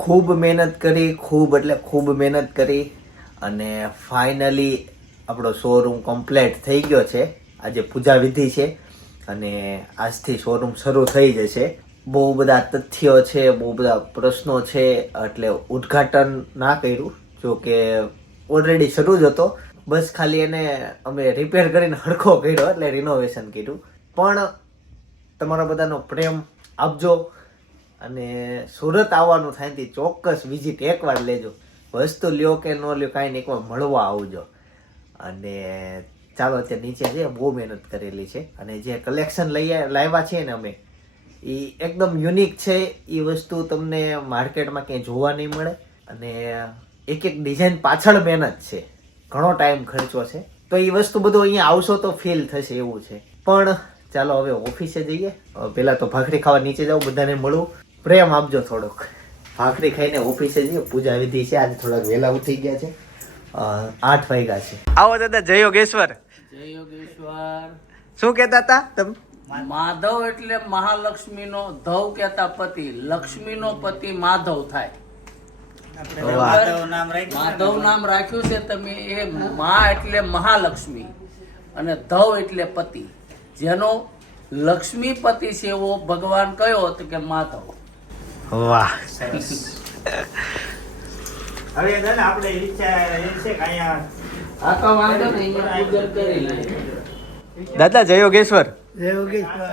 ખૂબ મહેનત કરી, ખૂબ એટલે ખૂબ મહેનત કરી અને ફાઇનલી આપણો શોરૂમ કમ્પ્લીટ થઈ ગયો છે. આજે પૂજા વિધિ છે અને આજથી શોરૂમ શરૂ થઈ જશે. બહુ બધા તથ્યો છે, બહુ બધા પ્રશ્નો છે, એટલે ઉદ્ઘાટન ના કર્યું. જો કે ઓલરેડી શરૂ જ હતો, બસ ખાલી એને અમે રિપેર કરીને હરખો કર્યો, એટલે રિનોવેશન કર્યું. પણ તમારા બધાનો પ્રેમ આપજો અને સુરત આવવાનું થાય તે ચોક્કસ વિઝિટ એકવાર લેજો. વસ્તુ લ્યો કે ન લ્યો કાંઈ નહીં, એકવાર મળવા આવજો. અને ચાલો અત્યારે નીચે છે, બહુ મહેનત કરેલી છે અને જે કલેક્શન લાવ્યા છે ને અમે, એ એકદમ યુનિક છે. એ વસ્તુ તમને માર્કેટમાં ક્યાંય જોવા નહીં મળે અને એક એક ડિઝાઇન પાછળ મહેનત છે, ઘણો ટાઈમ ખર્ચો છે. તો એ વસ્તુ બધું અહીંયા આવશો તો ફીલ થશે એવું છે. પણ ચાલો હવે ઓફિસે જઈએ. પહેલાં તો ભાખરી ખાવા નીચે જાઉં, બધાને મળું. પ્રેમ આપજો થોડોક. ભાખરી ખાઈને ઓફિસે જઈએ. પૂજા વિધિ છે, આજે થોડાક વહેલા ઉઠી ગયા છે. 8 વાગ્યા છે. આવો દાદા. જય યોગેશ્વર. જય યોગેશ્વર. શું કહેતા હતા તમે? માધવ એટલે મહાલક્ષ્મીનો ધવ કહેતા પતિ, લક્ષ્મીનો પતિ માધવ થાય. માધવ નામ રાખ્યું છે તમે. એ મા એટલે મહાલક્ષ્મી અને ધવ એટલે પતિ. જેનો લક્ષ્મી પતિ છે એવો ભગવાન કયો તો કે માધવ. વાહ. હવે આપણે ઈચ્છા એમ છે કે અહીંયા આ તો વાંધો નહીં, પૂજન કરી લઈએ. દાદા જય યોગેશ્વર. જય યોગેશ્વર.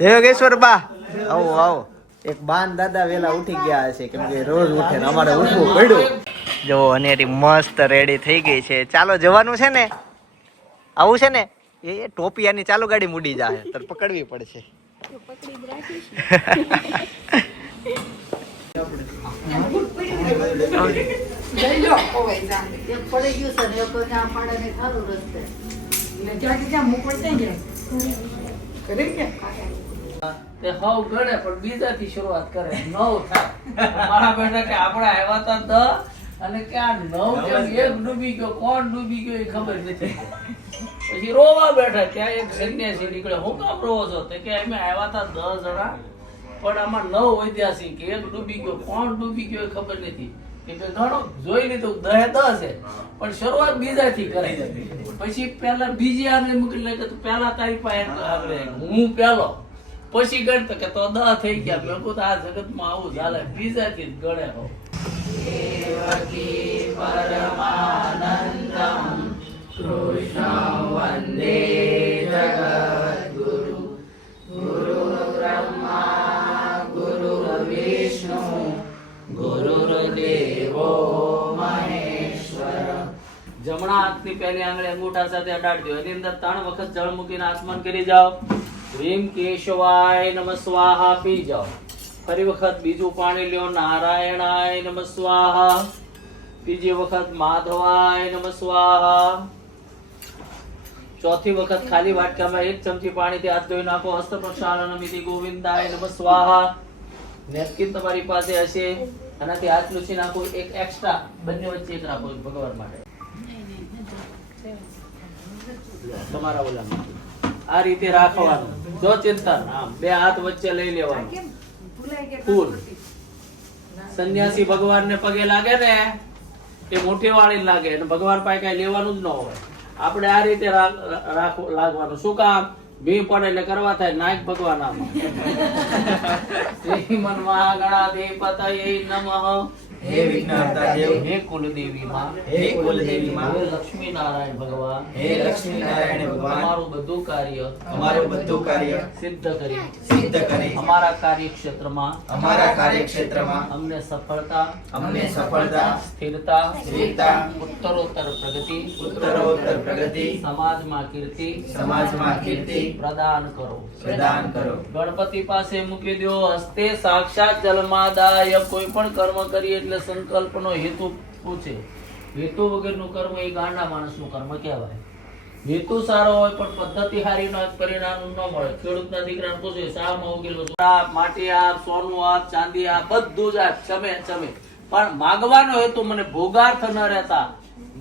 જય યોગેશ્વર બા. આવો આવો. એક બાન દાદા વેલા ઉઠી ગયા હશે, કેમ કે રોજ ઉઠે ને અમારે ઉઠવું પડ્યું. જો અનેરી મસ્ત રેડી થઈ ગઈ છે. ચાલો જવાનું છે ને, આવું છે ને. એ ટોપિયાની ચાલુ ગાડી મૂડી જાય તો પકડવી પડશે. તે હવ ગણે પણ બીજાથી શરૂઆત કરે, નવ થાય. મારા બેટા કે આપણે આવ્યા હતા 10 અને કે આ 9 કેમ એક ડૂબી ગયો, કોણ ડૂબી ગયો એ ખબર નથી. પછી રોવા બેઠા. ત્યાં એક સંન્યાસી નીકળે, હું કામ રોવો છો? તો કે અમે આવ્યા હતા 10 જણા પણ આમાં 9 વધ્યા છે, કે એક ડૂબી ગયો, કોણ ડૂબી ગયો એ ખબર નથી. કે ઘણો જોઈ લીધું 10 છે પણ શરૂઆત બીજાથી કરે. પછી પેલા બીજી આગળ મૂકી લે કે તું પેલા તારી પાસે આગળ, હું પેલો. પછી ગણતો કે તો 10 થઈ ગયા. મેં કહું આ જગતમાં આવું ચાલે, બીજાથી જ ગણે. હો દેવકી પરમાનંદમ કૃષ્ણ વંદે જગદ્ગુરુ ગુરુ બ્રહ્મા ગુરુ વિષ્ણુ ગુરુર્દેવો મહેશ્વર. જમણા હાથની પહેલી આંગળી અંગૂઠા સાથે અડાડજો. એની અંદર 3 વખત જળ મૂકીને આસમાન કરી જાઓ. હ્રીમ કેશવાય નમઃ સ્વાહા પી જાઓ. ફરી વખત બીજું પાણી લ્યો. નારાયણાય નમઃ સ્વાહા. ત્રીજી વખત માધવાય નમઃ સ્વાહા. ચોથી વખત ખાલી વાટકામાં 1 ચમચી પાણીથી હાથ ધોઈ નાખો. હસ્ત પ્રક્ષાલનમિતિ ગોવિંદાય નમઃ સ્વાહા. નેપકિન તમારી પાસે હશે, આનાથી હાથ લૂછી નાખો. એક એક્સ્ટ્રા બંને વચ્ચે એક રાખો ભગવાન માટે. તમારા ઓલામાં આ રીતે રાખવાનું. જો ચિંતા આમ 2 હાથ વચ્ચે લઈ લેવાનું. ફૂલ સંન્યાસી ભગવાનને પગે લાગે ને એ મોટી વાળી લાગે અને ભગવાન પાસે કઈ લેવાનું જ ન હોય. આપણે આ રીતે લાગવાનું. શું કામ? ભી પડે એટલે કરવા થાય. નાયક ભગવાન આમાં શ્રીમન મહાગણાધિપતયે નમઃ. હે વિઘ્નહર્તા દેવ, હે કુલદેવી માં, હે કુલદેવી માં, હે લક્ષ્મી નારાયણ ભગવાન, હે લક્ષ્મી નારાયણ ભગવાન, અમારું બધું કાર્ય સિદ્ધ કરી અમારા કાર્યક્ષેત્રમાં અમને સફળતા સ્થિરતા ઉત્તરોત્તર પ્રગતિ સમાજમાં કીર્તિ પ્રદાન કરો. ગણપતિ પાસે મૂકી દો. હસ્તે સાક્ષાત જલમાદાય. કોઈ પણ કર્મ કરીએ એટલે સંકલ્પનો હેતુ પૂછે. હેતુ વગરનું કર્મ એ ગાંડા માણસનું કર્મ કહેવાય. હેતુ સારો હોય પણ પદ્ધતિ સારી ન હોય પરિણામ ન મળે. ખેડૂતના દીકરાને પૂછે શામાં ઉગેલો માટી આપ, સોનું આપ, ચાંદી આપ, બધું જ આપ, ચમે. પણ માગવાનો હેતુ મને ભોગાર્થ ન રહેતા.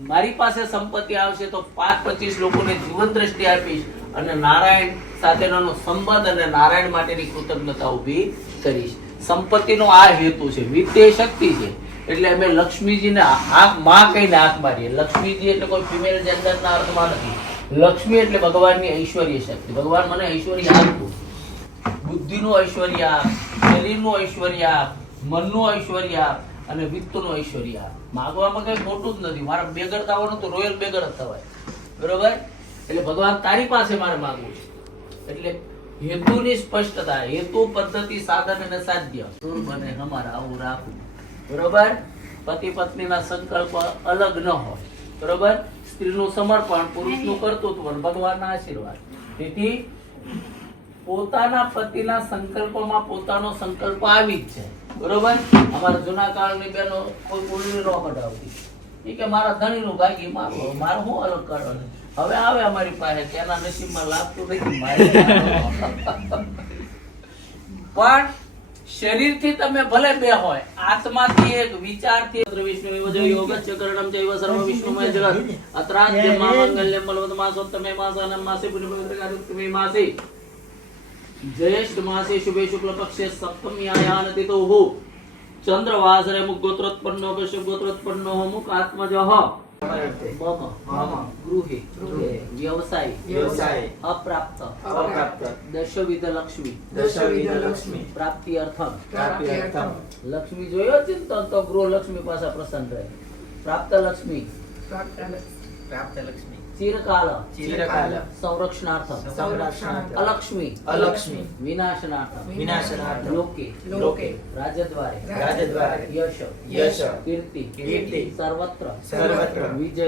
મારી પાસે સંપત્તિ આવશે તો 5-25 લોકોને જીવન દ્રષ્ટિ આપીશ અને નારાયણ સાથેનો સંબંધ અને નારાયણ માટેની કૃતજ્ઞતા ઉભી કરીશ. સંપત્તિનો આ હેતુ છે. વિત્ત એ શક્તિ છે, એટલે અમે લક્ષ્મીજીને માં કહીને હાથ મારીએ. લક્ષ્મીજી એટલે કોઈ ફિમેલ જેન્ડરના અર્થમાં નથી. લક્ષ્મી એટલે ભગવાનની ઐશ્વર્ય શક્તિ. ભગવાન મને ઐશ્વર્ય આપતું, બુદ્ધિનું ઐશ્વર્ય આપ, શરીરનું ઐશ્વર્ય આપ, મનનું ઐશ્વર્ય આપ અને વિત્તનું ઐશ્વર્ય આપ. માગવામાં કઈ ખોટું જ નથી. મારે બેગર થવાનું તો રોયલ બેગર જ થવાય, બરોબર? એટલે ભગવાન તારી પાસે મારે માંગવું છે. એટલે હેતુની સ્પષ્ટતા, હેતુ, પદ્ધતિ, સાધન અને સાધ્ય દૂર બને અમારા આવું રાખવું, બરોબર? પતિ પત્નીના સંકલ્પ અલગ ન હોય, બરોબર? સ્ત્રીનું સમર્પણ, પુરુષનું કર્તૃત્વ, ભગવાનના આશીર્વાદ. તેથી પોતાના પતિના સંકલ્પમાં પોતાનો સંકલ્પ આવી જ છે, બરોબર? અમારા જૂના કાળની બહેનો કોઈ કુંડળી ન કઢાવતી, એ કે મારા ધણીનું ભાગી મારો, મારે શું અલગ કરવાનું? હવે આવે અમારી પાસે કે એના નસીબમાં લાગતું નથી મારે. પણ શરીરથી તમે ભલે બે હોય, આત્માથી એક, વિચારથી વિષ્ણુ વિવજો યોગ ચકરણમ ચૈવ સર્વ વિષ્ણુમય જગત અત્રાજ્ય માંગલ્યમ બલવત માસોત્તમે માસાનમ માસે પુણ્યપવિત્રકારુત્તમે માસે જ્યેષ્ઠ માસે શુભે શુક્લ પક્ષે સપ્તમ્યાયાન તિથોઃ ચંદ્રવાસરે મુખ ગોત્રોત્પન્નો કશ્યપ ગોત્રોત્પન્નો મુખ આત્મજઃ ગૃહે વ્યવસાય અપ્રાપ્ત દશવિધ લક્ષ્મી પ્રાપ્તિ અર્થમ. લક્ષ્મી જોયો ચિંતન તો ગૃહ લક્ષ્મી પાસે પ્રસન્ન રહે. પ્રાપ્ત લક્ષ્મી ચિરકાલ સંરક્ષણાર્થમ. અલક્ષ્મી વિનાશનાર્થમ. લોકે રાજદ્વારે યશ કીર્તિ સર્વત્ર વિજય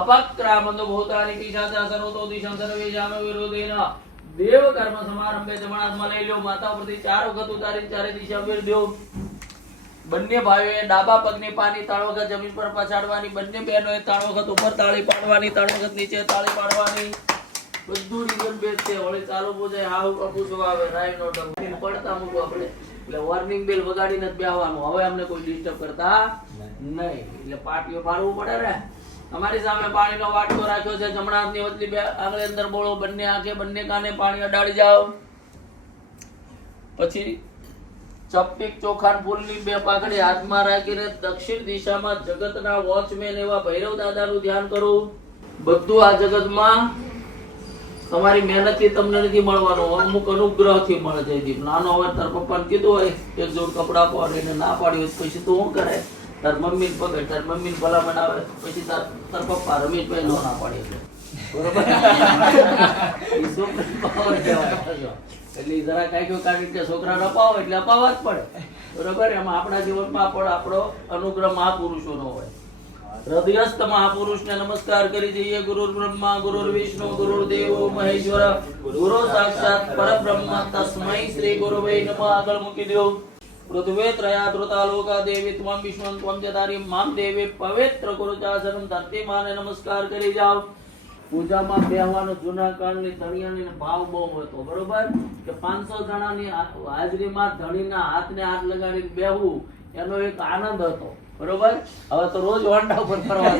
અપક્રામંદો ભૂતાની પિશાચા સર્વતો દિશા સર્વે જામ વિરોધેન દેવ કર્મ સમારંભે જમણામાં લઈ લ્યો. માતા ઉપરથી 4 વખત ઉતારી 4 દિશા ફેર દો. બંને ભાઈઓએ ડાબા પગની પાની 3 વખત જમીન પર પછાડવાની. બંને બહેનોએ 3 વખત ઉપર તાળી પાડવાની, 3 વખત નીચે તાળી પાડવાની. બધું રીઝન બેઝ છે. વળી ચાલુ પૂછે હાઉ કપૂસો આવે રાઈ નો ડમ પડતા મૂકો આપણે. એટલે વોર્નિંગ બેલ વગાડીને જ બેહવાનું. હવે અમને કોઈ ડિસ્ટર્બ કરતા નહીં. એટલે પાટીઓ પાડવું પડે ને. અમારી સામે પાણીનો વાટકો રાખ્યો છે. જમણા હાથની વચલી બે આંગળી અંદર બોળો, બંને આંખે બંને કાને પાણી અડાડી જાઓ. પછી ચપટીક ચોખાન ફૂલની 2 પાકડી હાથમાં રાખીને દક્ષિણ દિશામાં જગતના વોચમેન એવા ભૈરવ દાદાનું ધ્યાન કરો. બધું આ જગતમાં તમારી મહેનતથી તમને નથી મળવાનું, અમુક અનુગ્રહથી મળે છે. નાનો હોય તાર પપ્પાને કીધું હોય એક જોડ કપડા પાડીને ના પાડ્યું પછી તું શું કરે? તાર મમ્મી પકડ, તાર મમ્મી ભલામણ આવે પછી તાર પપ્પા રમેશભાઈ નો ના પાડે છે, બરોબર? એટલે જરા કાઢ્યો કાઢી કે છોકરાને અપાવો એટલે અપાવવા જ પડે, બરોબર? એમાં આપણા જીવનમાં પણ આપણો અનુગ્રહ મહાપુરુષોનો હોય. હૃદયસ્થ મહાપુરુષને નમસ્કાર કરી જઈએ. ગુરુ બ્રહ્મા ગુરુ વિષ્ણુ ગુરુ દેવો મહેશ્વર ગુરુ સાક્ષાત પરબ્રહ્મ તસ્મૈ શ્રી ગુરુવે નમઃ. આગળ મૂકી દો. પૃથ્વે ત્રયા ધૃતા લોકા દેવી ત્વમ વિષ્ણુ ત્વમ ચતારી મામ દેવી પવિત્ર ગુરુ ચાસનમ. ધરતી માને નમસ્કાર કરી જાઓ. પૂજામાં બેહવાનો જૂના કાળની ધણિયાની ભાવ બહુ હતો, બરોબર? કે 500 જણાની હાજરીમાં ધણીના હાથને હાથ લગાડીને બેહવું એનો એક આનંદ હતો, બરોબર? હવે તો રોજ હોન્ડા ઉપર ફરવા.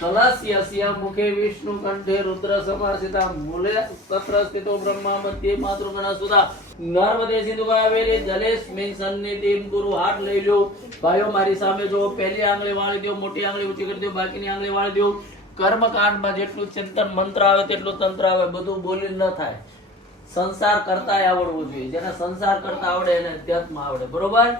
કલસ્યસ્ય મુખે વિષ્ણુ કંઠે રુદ્ર સમાસિતા મૂલે તત્ર સ્થિતો બ્રહ્મા મધ્યે માતૃગણા સુધા નર્મદે સિંધુ કાવેરી જલેસ્મિન સન્નિધિમ ગુરુ. હાથ લઈ લો ભાઈઓ, મારી સામે જો. પહેલી આંગળી વાળી દો, મોટી આંગળી ઊંચી કરી દો, બાકીની આંગળી વાળી દો. કર્મકાંડમાં જેટલું ચિંતન મંત્ર આવે તેટલું તંત્ર આવે, બધું બોલી ન થાય. સંસાર કરતા આવડવું જોઈએ. જેને સંસાર કરતા આવડે એને અધ્યાત્મ આવડે, બરોબર?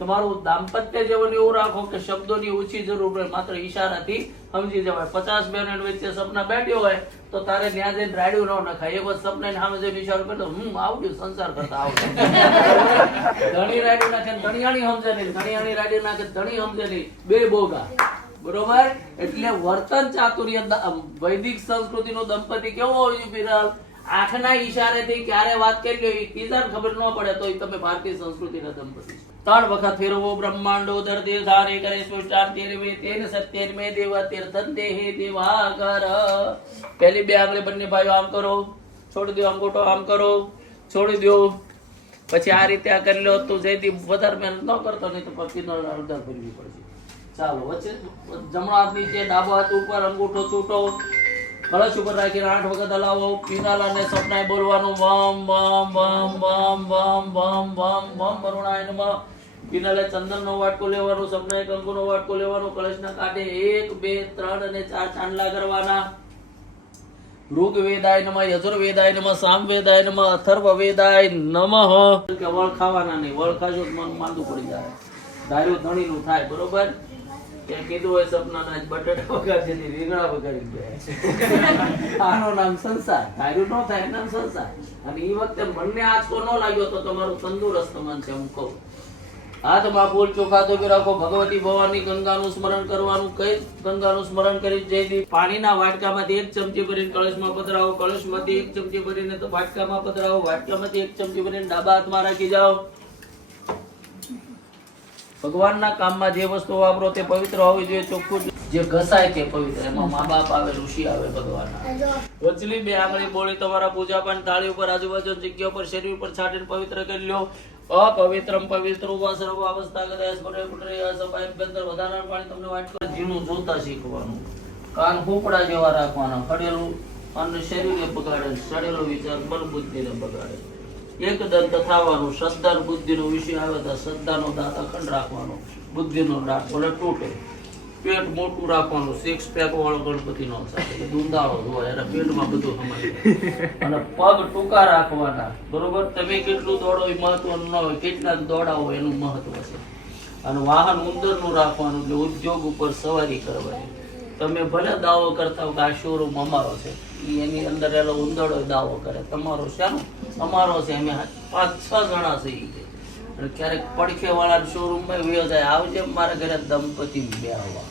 તમારું દાંપત્ય જીવન એવું રાખો કે શબ્દોની ઓછી જરૂર પડે, માત્ર ઈશારાથી સમજી જવાય. 50 બહેનો વચ્ચે સપના બેઠ્યો હોય તો તારે ત્યાં જઈને રાડ્યું ન નખાય. એક વખત સપના સામે જઈને ઈશારો કરતો આવડ્યું સંસાર કરતા આવડે. ધણી રાડ્યું નાખે ધણિયાણી સમજે નહીં, ધણિયાણી રાડ્યું નાખે ધણી સમજે નહીં, બે બોગા, બરોબર? એટલે વર્તન ચાતુર્ય વૈદિક સંસ્કૃતિનું દંપતિ કેવો હોય છે બિરાલ? આંખના ઈશારેથી ક્યારે વાત કરી લો ઈજાને ખબર ન પડે તો તમે ભારતીય સંસ્કૃતિના દંપતિ. 3 વખત ફેરવો બ્રહ્માંડો ધરતી ધારે કરે સૃષ્ટાન તેરવે તેન સત્યેર મે દેવ તીર્થન દેહે દેવાકર. પહેલી 2 આંગળી બંને ભાઈઓ આમ કરો, છોડી દો. અંગૂઠો આમ કરો, છોડી દો. પછી આ રીતે આ કરી લો તો જેથી વધારે મહેનત ન કરતો, નહીં તો પછી અડધા ભરવી પડશે. ચાલો, વચ્ચે જમણો હાથ નીચે, ડાબો હાથ ઉપર, અંગૂઠો છૂટો. કળશ ઉપર રાખીને 8 વખત હલાવો. પીનાલ અને સપનાએ બોલવાનું વમ વમ વમ વમ વમ વમ વમ વમ વરુણાય નમઃ. પીનાલે ચંદનનો વાટકો લેવાનો, સપનાએ કંકુનો વાટકો લેવાનો. કળશના કાંઠે 1 2 3 અને 4 ચાંદલા કરવાના. ઋગ્વેદાય નમઃ, યજુર્વેદાય નમઃ, સામવેદાય નમઃ, અથર્વવેદાય નમઃ. કે વળ ખાવાના નહીં, વળ ખાશો તો મન માંદું પડી જાય, ધાર્યું ધણીનું થાય. બરોબર? કે કીધું હોય સપનાના આજ બટાટા વગાડશે ને રીંગણા વગાડી ગયા. આનું નામ સંસાર. ધાર્યું ન થાય નામ સંસાર. અને એ વખતે મનને આંચકો ન લાગ્યો તો તમારું તંદુરસ્ત મન છે. હું કહું, હાથમાં ફૂલ ચોખા ધોબી રાખો. ભગવતી ભવાની ગંગાનું સ્મરણ કરવાનું. કઈ ગંગાનું સ્મરણ કરી? જયદીપ. પાણીના વાટકામાંથી 1 ચમચી ભરીને કળશમાં પધરાવો. કળશમાંથી 1 ચમચી ભરીને તો વાટકામાં પધરાવો. વાટકામાંથી 1 ચમચી ભરીને ડાબા હાથમાં રાખી જાઓ. ભગવાનના કામમાં જે વસ્તુ વાપરો તે પવિત્ર હોવી જોઈએ, ચોખ્ખું. જે ઘસાય તે પવિત્ર. એમાં મા બાપ આવે, ઋષિ આવે ભગવાનના. વચલી 2 આંગળી બોળી તમારા પૂજા પાઠ થાળી ઉપર, આજુબાજુ જગ્યા ઉપર, શરીર ઉપર છાંટીને પવિત્ર કરી લ્યો. અપવિત્રમ પવિત્ર સર્વ અવસ્થા કદાચ સ્મરે પુત્રે સપાય અભ્યંતર વધારાનું પાણી તમને વાટ કરે. જીનું જોતા શીખવાનું. કાન ફૂંપડા જેવા રાખવાના. ખડેલું અને શરીરને બગાડે, સડેલો વિચાર બલ બુદ્ધિને બગાડે. એક દંત થવાનું. શ્રદ્ધા બુદ્ધિનો વિષય આવે તો શ્રદ્ધાનો દાંત અખંડ રાખવાનો. બુદ્ધિનો દાંત ભલે તૂટે. પેટ મોટું રાખવાનું. 6 પેક વાળો ગણપતિ નો સાથે દુંદાળો હોય એના પેટમાં બધું સમાય. અને પગ ટૂંકા રાખવાના. બરોબર? તમે કેટલું દોડો એ મહત્વનું ન હોય, કેટલા દોડાવો એનું મહત્વ છે. અને વાહન ઉંદરનું રાખવાનું. એટલે ઉદ્યોગ ઉપર સવારી કરવાની. તમે ભલે દાવો કરતા હો કે આ શોરૂમ અમારો છે, એની અંદર એલો ઉંદરડો દાવો કરે તમારો શાનો અમારો છે. અમે 5-6 જણા છે. અને ક્યારેક પડખે વાળા શોરૂમ માં વયો જાય, આવજે મારા ઘરે દંપતિ બેહવા.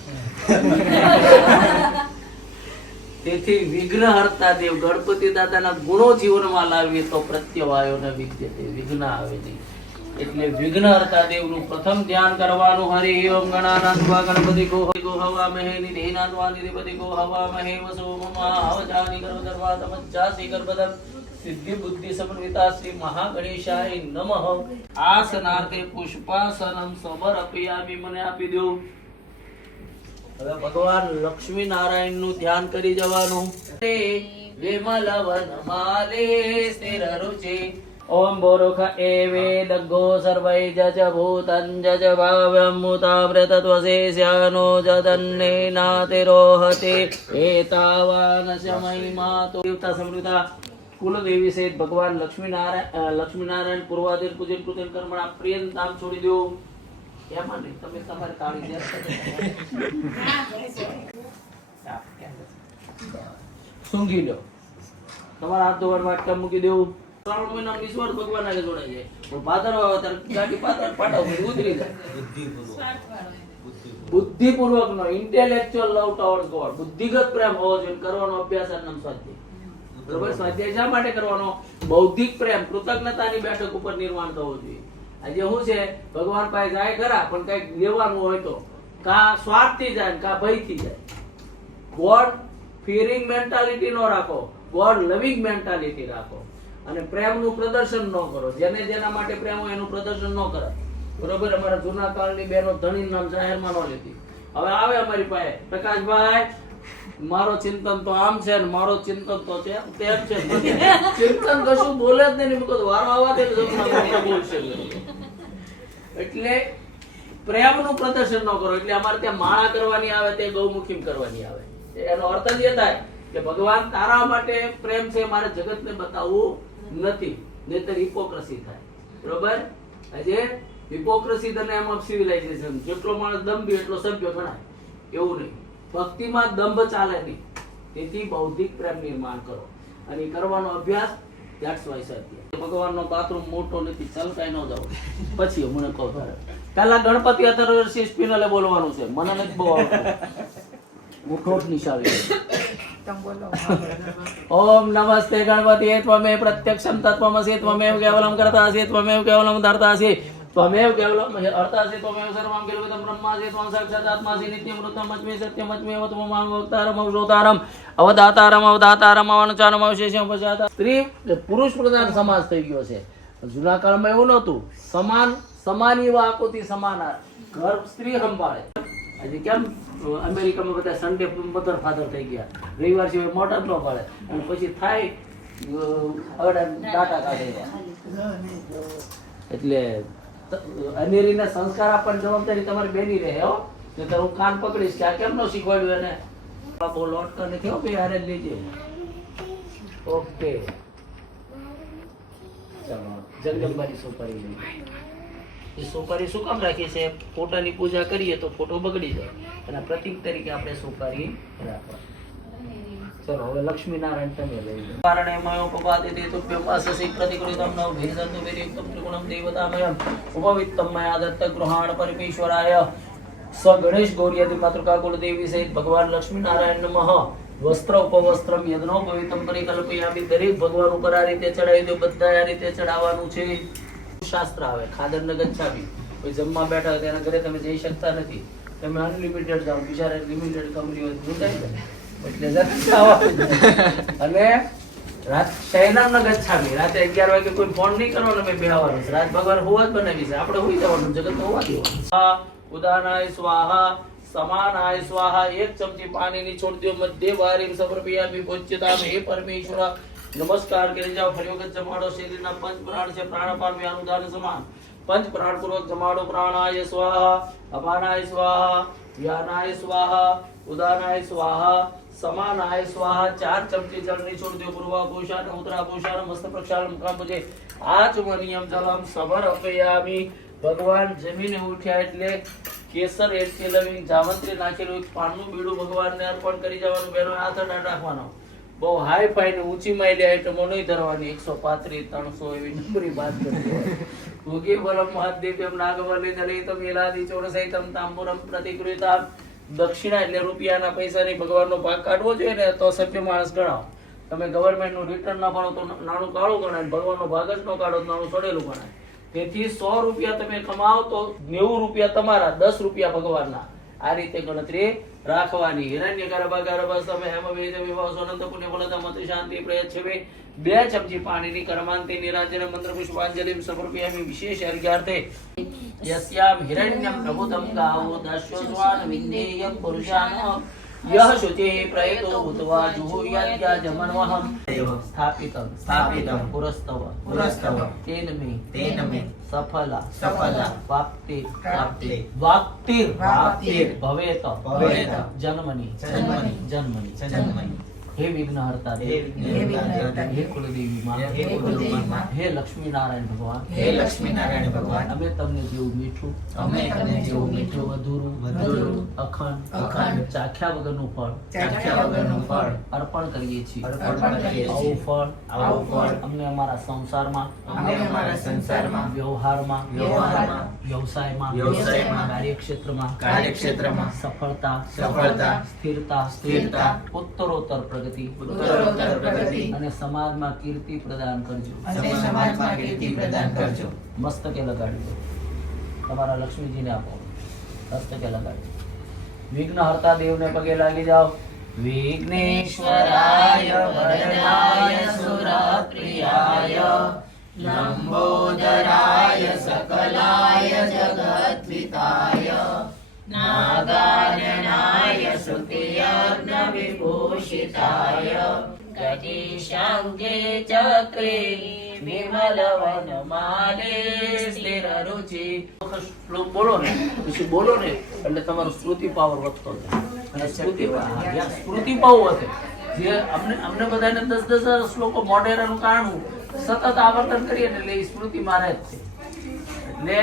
તેથી વિઘ્નહર્તા દેવ ગણપતિ દાદાના ગુણો જીવનમાં લાવીએ તો પ્રત્યવાયોને વિદ્યતે, વિઘ્ન આવે નહીં. એટલે વિઘ્નહર્તા દેવનું પ્રથમ ધ્યાન કરવાનું. હરિ ઓમ ગણાનાન્વા ગણપતિ ગો હવામહે નિધેનાન્વા નિધિપતિ ગો હવામહે વસો મમા હવજાની કરો દર્વા તમજ્જાસી ગર્ભદમ સિદ્ધિ બુદ્ધિ સમન્વિતા શ્રી મહાગણેશાય નમઃ. આસનાર્થે પુષ્પાસનમ સમર્પયામિ. મને આપી દો. હવે ભગવાન લક્ષ્મી નારાયણ નું ધ્યાન કરી જવાનું. વિમલ વનમાલે સ્થિર રુચિ. ઓમ બોરુખ એવે દગ્ગો સર્વૈ જજ ભૂતં જજ ભાવ્યમુતામૃતત્વશેષ્યાનો જદન્ને નાતિરોહતે એતાવાન સમયમાતો. દેવતા સમૃદ્ધા કુલદેવી સહિત ભગવાન લક્ષ્મીનારાયણ પૂર્વાધિર પૂજન કૃતન કર્મણા પ્રિય નામ છોડી દો. એમાં નહીં, તમે તમારે કાળી સૂંઘી લો. તમારા હાથ ધોવા વાટકા મૂકી દેવું. 3 મહિના ઈશ્વર ભગવાન આગળ જોડાઈ જાય. ભાદરવા આવે ત્યારે ગાડી પાછળ પાટા ઉપર ઉતરી જાય. બુદ્ધિપૂર્વક નો ઇન્ટેલેક્ચ્યુઅલ લવ ટુવર્ડ ગોડ. બુદ્ધિગત પ્રેમ હોવો જોઈએ. કરવાનો અભ્યાસ અને નામ સ્વાધ્યાય. બરોબર? સ્વાધ્યાય શા માટે કરવાનો? બૌદ્ધિક પ્રેમ, કૃતજ્ઞતાની બેઠક ઉપર નિર્માણ થવો જોઈએ. આજે શું છે, ભગવાન પાસે જાય ખરા, પણ કઈક લેવાનું હોય તો કા સ્વાર્થથી જાય કા ભયથી જાય. ગોડ ફિયરિંગ મેન્ટાલિટી નો રાખો, ગોડ લવિંગ મેન્ટાલિટી રાખો. અને પ્રેમનું પ્રદર્શન ન કરો. જેને જેના માટે પ્રેમ હોય એનું પ્રદર્શન ન કરાય. બરોબર? અમારા જૂના કાળની બહેનો ધણી નામ જાહેરમાં ન લેતી. હવે આવે અમારી પાસે, પ્રકાશભાઈ મારો ચિંતન તો આમ છે ને મારો ચિંતન તો છે તેમ છે. ચિંતન કશું બોલે જ નહીં. વારો આવવા દે બોલશે. એટલે પ્રેમનું પ્રદર્શન ન કરો. એટલે અમારે ત્યાં માળા કરવાની આવે તે ગૌમુખી કરવાની આવે. એનો અર્થ જ એ થાય કે ભગવાન તારા માટે પ્રેમ છે, મારે જગતને બતાવવું નથી, નહીતર હિપોક્રેસી થાય. બરોબર? આજે hypocrisy the name of civilisation. જેટલો માણસ દંભી એટલો સભ્ય ગણાય, એવું નહીં. ભક્તિમાં દંભ ચાલે નહીં. તેથી બૌદ્ધિક પ્રેમ નિર્માણ કરો અને કરવાનો અભ્યાસ. ધ્યાન સ્વાય ભગવાનનો બાથરૂમ મોટો નથી, ચલકાઈ ન જાવ. પછી મને કહો પેલા ગણપતિ અત્યારે સ્પિનલે બોલવાનું છે. મને નથી બહુ આવડતું. મુખોટ નિશાવી. ઓમ નમસ્તે ગણપતિ ત્વમે પ્રત્યક્ષમ તત્વમસી ત્વમેવ કેવલમ કર્તાસી ત્વમેવ કેવલમ ધર્તાસી ત્વમેવ કેવલમ અર્તાસી ત્વમેવ સર્વં કેવલમ બ્રહ્માસી ત્વં સાક્ષાત આત્માસી નિત્યમ મૃતમ મચ્મે સત્યમ મચ્મેવ ત્વમાં વક્તારમ અવતારમ અવધાતારમ અવધાતારમ અવનચારમ અવશેષમ પશ્ચાત. સ્ત્રી પુરુષ પ્રધાન સમાજ થઈ ગયો છે. જૂના કાળમાં એવું નહોતું. સમાન એવા આકૃતિ સમાન ઘર સ્ત્રી સંભાળે. આજે કેમ અમેરિકામાં બધા સન્ડે મધર ફાધર થઈ ગયા, રવિવાર સિવાય મોટર ન પડે અને પછી થાય ડાટા કાઢે. એટલે અનેરીના સંસ્કાર આપવાની જવાબદારી તમારી બેની રહે હો. તો હું કાન પકડીશ કે આ કેમ ન શીખવાડ્યું એને. બાપુ લોટ કર નથી હો ભાઈ, હારે જ લેજે. ઓકે ચાલો જગદંબાની સુપારી લઈ. એ સુપારી શું કામ રાખીએ છે? ફોટાની પૂજા કરીએ તો ફોટો બગડી જાય, અને પ્રતીક તરીકે આપણે સુપારી રાખવા. ચલો હવે લક્ષ્મી નારાયણ તમે લઈ લો. કારણે મયો પપાદે દે તો પ્યપાસસી પ્રતિકૃતમ નવ ભેદંતુ વિરિક્તમ ત્રિગુણમ દેવતામયમ ઉપવિત્તમ મયાદત્ત ગૃહાણ પરમેશ્વરાય સ ગણેશ ગૌર્યાદિ માતૃકા કુલદેવી સહિત ભગવાન લક્ષ્મી નારાયણ નમઃ. વસ્ત્ર ઉપવસ્ત્રમ યજ્ઞોપવિતમ પરિકલ્પયામિ. દરેક ભગવાન ઉપર આ રીતે ચડાવી દો, બધા આ રીતે ચડાવવાનું છે. શાસ્ત્ર આવે ખાદર ને ગચ્છામી. કોઈ જમવા બેઠા હોય તેના ઘરે તમે જઈ શકતા નથી, તમે અનલિમિટેડ જાઓ, બિચારા લિમિટેડ કંપની હોય એટલે અને શયનામ ન ગચ્છામી. રાતે 11 વાગે કોઈ ફોન નહીં કરવાનો, મેં બેહવાનું છે. રાત ભગવાન હોવા જ બનાવી છે, આપણે હોઈ જવાનું, જગત હોવા દેવાનું. ઉદાનાય સ્વાહા સમાનાય સ્વાહા. 1 ચમચી પાણીની છોડ દો. મધ્ય વારીમ સમર્પયામિ ભોજ્યતામ. હે પરમેશ્વર નમસ્કાર કરી જાઓ. ફરી વખત જમાડો. શરીરના 5 પ્રાણ છે, પ્રાણપાન વ્યાનુદાન સમાન. 5 પ્રાણ પૂર્વક જમાડો. પ્રાણાય સ્વાહા, અપાનાય સ્વાહા, વ્યાનાય સ્વાહા, ઉદાનાય સ્વાહા, સમાનાય સ્વાહા. 4 ચમચી જળની છોડ દો. પૂર્વાભૂષાન ઉત્તરાભૂષાન મસ્ત પ્રક્ષાલન મુખાંબુજે આચમનિયમ જલમ સમર્પયામિ. ભગવાન જમીને ઉઠ્યા એટલે કેસર એડથી લવિંગ જાવંત્રી નાખેલું એક પાનનું બીડું ભગવાનને અર્પણ કરી જવાનું. બેનો હાથ અડાડ રાખવાનો. બહુ હાઈ ફાઈ ને ઊંચી માઇલે આઈટમો નહીં ધરવાની. 135 300 એવી નંબરી બાદ કરતી. ભોગી બલમ મહાદેવ્યમ નાગવલી દલિતમ એલાદી ચોરસૈતમ તાંબુરમ પ્રતિકૃતામ. દક્ષિણા એટલે રૂપિયાના પૈસાની ભગવાનનો ભાગ કાઢવો જોઈએ ને તો સભ્ય માણસ ગણાવો. તમે ગવર્મેન્ટનું રિટર્ન ના ભણો તો નાનું કાળું ગણાય, ભગવાનનો ભાગ જ ન કાઢો તો નાનું સડેલું ગણાય. તેથી 100 રૂપિયા તમે કમાવો તો 90 રૂપિયા તમારા, 10 રૂપિયા ભગવાનના. આ રીતે ગણતરી રાખવાની. હિરણ્ય ગર્ભ તમે હેમ વેદ વિવાહ સોનંદ પુણ્ય ફલતા મત શાંતિ પ્રયચ્છવે. 2 ચમચી પાણીની કર્માંતિ નિરાજન મંત્ર પુષ્પાંજલિ સમર્પયામિ. વિશેષ અર્ઘ્યાર્થે યસ્યામ હિરણ્યમ પ્રભુતમ ગાવો દસ્યો સ્વાન વિંદેયમ પુરુષાન યહ શુચિ પ્રયતો ભૂતવા જુહુયાદ્યા જમનવહમ સ્થાપિતમ પુરસ્તવ તેન મે સફલા વાપ્તિ ભવેત જન્મની. હે વિઘ્નહર્તા દેવ, હે કુલદેવી માં, હે લક્ષ્મી નારાયણ ભગવાન, અમે તમને જેવું મીઠું મધુરું અખંડ ચાખ્યા વગરનું ફળ અર્પણ કરીએ છીએ. આવું ફળ અમને અમારા સંસારમાં, વ્યવહારમાં, વ્યવસાયમાં, કાર્યક્ષેત્રમાં સફળતા, સ્થિરતા, ઉત્તરોત્તર પ્રગતિ અને સમાજમાં કીર્તિ પ્રદાન કરજો. મસ્તકે લગાડી દો. તમારા લક્ષ્મીજીને આપો, મસ્તકે લગાડી. વિઘ્નહર્તા દેવને પગે લાગી જાઓ. વિઘ્નેશ્વરાય વરદાય સુરપ્રિયાય લંબોદરાય સકલાય જગદ્વિતાય નાગાનનાય સુતિયજ્ઞ વિભૂષિતાય ગજેશાંગે ચક્રે વિમલ વનમાલે સ્થિર રુચિ. શ્લોક બોલો ને, પછી બોલો ને એટલે તમારો સ્મૃતિ પાવર વધતો જાય. અને સ્મૃતિ પાવર વધે. જે અમને બધાને 10-10 શ્લોકો મોઢેરાનું કારણું સતત આવર્તન કરીએ ને એટલે એ સ્મૃતિ મારે જ છે. એટલે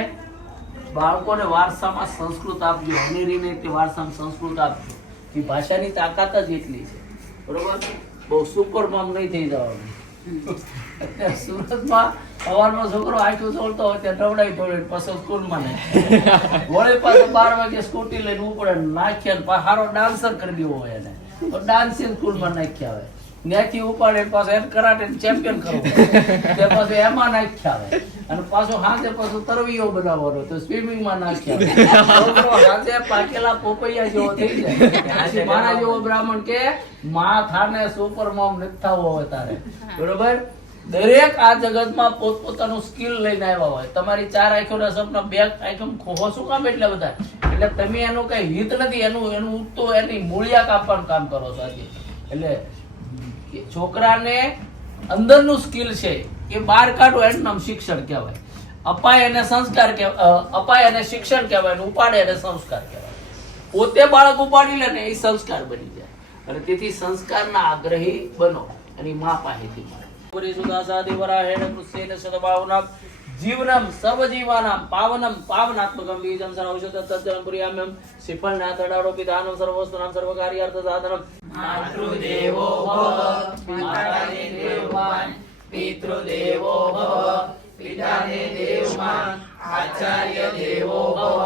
બાળકોને વારસામાં સંસ્કૃત આપજો. અનેરીને તે વારસામાં સંસ્કૃત આપજો. એ ભાષાની તાકાત જ એટલી છે. બરોબર? બહુ સુપર મોમ નહીં થઈ જવાનું. અત્યારે સુરતમાં સવારમાં છોકરો આખું ચાલતો હોય ત્યાં ટવડાઈ ટવડાઈ પાછો સ્કૂલમાં નાખે. વળી પાછો 12 વાગે સ્કૂટી લઈને ઉપડે નાખ્યા હારો ડાન્સર કરી દેવો હોય એને તો ડાન્સિંગ સ્કૂલમાં નાખ્યા આવે. ત્યાંથી ઉપાડે પાછો એમ કરાટે ચેમ્પિયન કરવો તે પાછું એમાં નાખ્યા આવે. અને પાછો હાથે પાછું તરવીઓ બનાવવાનો તો સ્વિમિંગમાં નાખ્યા આવે. હાથે પાકેલા પોપૈયા જેવો થઈ જાય. મારા જેવો બ્રાહ્મણ કે માં થાને સુપર મોમ નથી થવો હોય તારે. બરોબર? દરેક આ જગતમાં પોતપોતાનું સ્કિલ લઈને આવ્યા હોય. તમારી 4 આંખોના સપના 2 આંખો ખોહો શું કામ એટલા બધા? એટલે એટલે તમે એનું કઈ હિત નથી, એનું ઉઠતો એની મૂળિયા કાપવાનું કામ કરો છો આજે. એટલે છોકરાને અંદરનું સ્કિલ છે એ બહાર કાઢો, એનું નામ શિક્ષણ કહેવાય. અપાય એને સંસ્કાર કહેવાય, અપાય એને શિક્ષણ કહેવાય, ઉપાડે એને સંસ્કાર કહેવાય. પોતે બાળક ઉપાડી લે ને એ સંસ્કાર બની જાય. અને તેથી સંસ્કારના આગ્રહી બનો અને મા પાસેથી જીવનમ સવજીવાનામ પાવનમ પાવનાત્મકમ બીજમ સર્વૌષધમ તદ્દન પુર્યામ્યમ શ્રીફળના તડારો પિતાનમ સર્વવસ્તુનામ સર્વકાર્યાર્થ સાધનમ માતૃદેવો ભવ પિતાને દેવવાન પિતૃદેવો ભવ પિતાને દેવમાન આચાર્ય દેવો ભવ.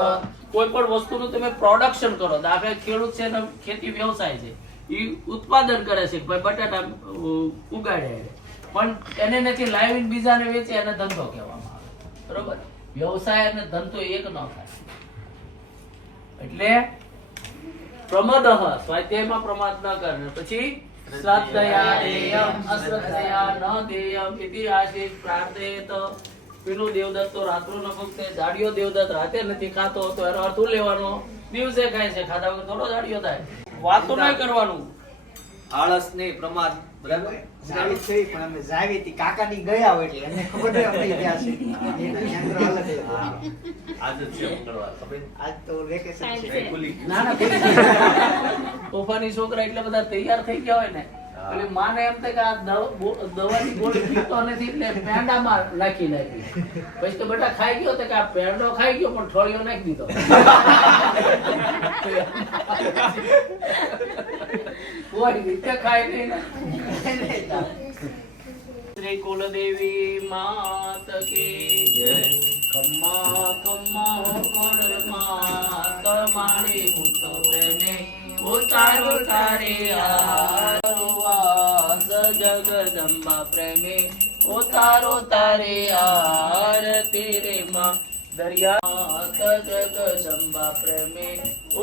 કોઈ પણ વસ્તુનું તમે પ્રોડક્શન કરો, દાખલા ખેડૂત છે ને ખેતી વ્યવસાય છે, એ ઉત્પાદન કરે છે, ભાઈ બટાટા ઉગાડે પણ એને નથી લાવીને બીજાને વેચે, એને ધંધો કહેવામાં આવે. બરોબર? વ્યવસાય અને ધંધો એક ન થાય. એટલે પ્રમદઃ સ્વાધ્યાયમાં પ્રમાદ ન કરે. પછી શ્રદ્ધયા દેયમ અશ્રદ્ધયા ન દેયમ ઇતિ આશીષ પ્રાર્થેત. પેલું દેવદત્ત તો રાત્રો ન ભક્તે, જાડિયો દેવદત્ત રાતે નથી ખાતો, તો એનો અર્થ શું લેવાનો? દિવસે ખાય છે, ખાધા વગર થોડો જાડિયો થાય. વાતો નહીં કરવાનું, આળસ નહીં, પ્રમાદ. બરાબર? જાવી છે પણ અમે જાવી હતી કાકાની ગયા હોય એટલે અમને ખબર નહીં અમે ગયા છે. કેન્દ્ર અલગ હતું. આજ જ છે મંગળવાર, ખબર? આજ તો વેકેશન છે. ના ના તોફાની છોકરા એટલે બધા તૈયાર થઈ ગયા હોય ને, એટલે માને એમ થાય કે આ દવાની ગોળી પીતો નથી એટલે પેંડામાં નાખી. પછી તો બેટા ખાઈ ગયો તો કે આ પેંડો ખાઈ ગયો પણ ઠોળિયો નાખી દીધો. કોઈ રીતે ખાય નહીં ને. શ્રી કુલદેવી માત કી જય. ખમ્મા ખમ્મા હો કોડર માત મારી હું તો પ્રેમે ઉતારો તારે આરવાસ જગદંબા પ્રેમે ઉતારો તારે આરતી રે માં દરિયા જગદંબા પ્રેમે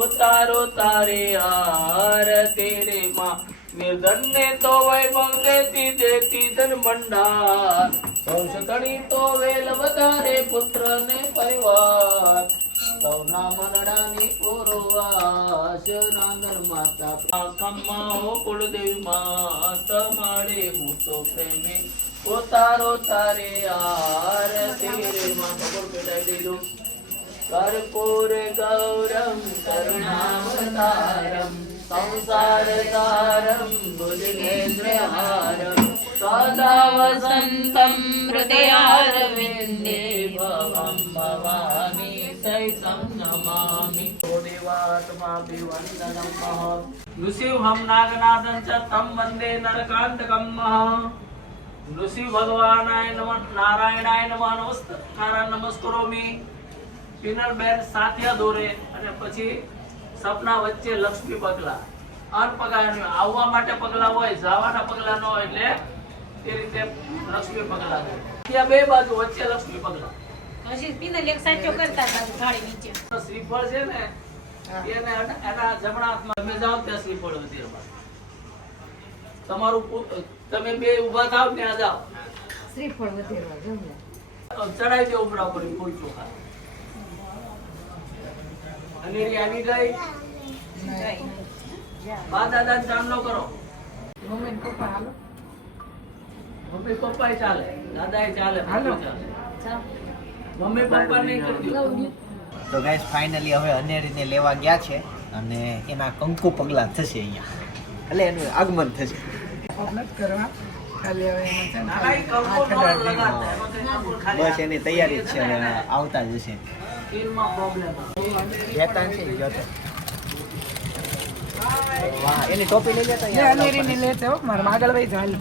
ઉતારો તારે આરતી રે માં. નિર્ધન ને તો વૈભવ દેતી દેતી ધન ભંડાર, સૌષકણી તો વેલ વધારે પુત્ર ને પરિવાર. સૌના મનડાની પુરવાસ નાંદર માતા ખમ્મા હો કુળદેવી માત માડે હું તો પ્રેમે ઉતારો તારે આરતી રે માં. ખબર પેટાઈ દેજો. કર્પૂર ગૌરમ કરુણાવતારમ સંસાર સારમ ભુજગેન્દ્રહારમ સદા વસંતમ હૃદયારવિંદે ભવમ ભવામી સૈતમ નમામિ. દેવાત્માભિવંદનમ નૃસિંહમ નાગનાથં ચ તમ વંદે નરકાંતકમ. નૃસિંહ ભગવાનાય નમઃ નારાયણાય નમઃ નમસ્કાર નમસ્કરોમી. પિનલબેન સાથિયા દોરે અને પછી સપના વચ્ચે લક્ષ્મી પગલા. અનપગાર આવવા માટે પગલા હોય, જવાના પગલા ન હોય, એટલે એ રીતે લક્ષ્મી પગલા દોરે. ત્યાં બે બાજુ વચ્ચે લક્ષ્મી પગલા. શ્રીફળ છે ને એને એના જમણા હાથમાં તમે જાઓ ત્યાં શ્રીફળ વધી રમાય. તમારું તમે બે ઉભા થાવ ત્યાં જાઓ, શ્રીફળ વધેરવા જમવા ચડાઈ દે ઉમરા પર ફૂલ ચોખા. અનેરી આવી ગઈ. બા દાદા ચાંદલો કરો. મમ્મી ને પપ્પા હાલો મમ્મી પપ્પા ચાલે, દાદા ચાલે, હાલો. ચાલે. મમ્મી પપ્પા નહીં કરતી. તો ગાઈસ ફાઇનલી હવે અનેરીને લેવા ગયા છે અને એના કંકુ પગલા થશે અહીંયા, એટલે એનું આગમન થશે. નથી કરવા ખાલી હવે એમાં છે ને નાના ઈ કંકુ ન લગાડતા, એમાં કઈ કંકુ ખાલી બસ એની તૈયારી જ છે, હવે આવતા જ હશે. સ્કીનમાં પ્રોબ્લેમ લેતા છે જતો. વાહ, એની ટોપી લઈ લેતા લે અનેરીને લે છે હો મારા આગળ વઈ જા હાલ.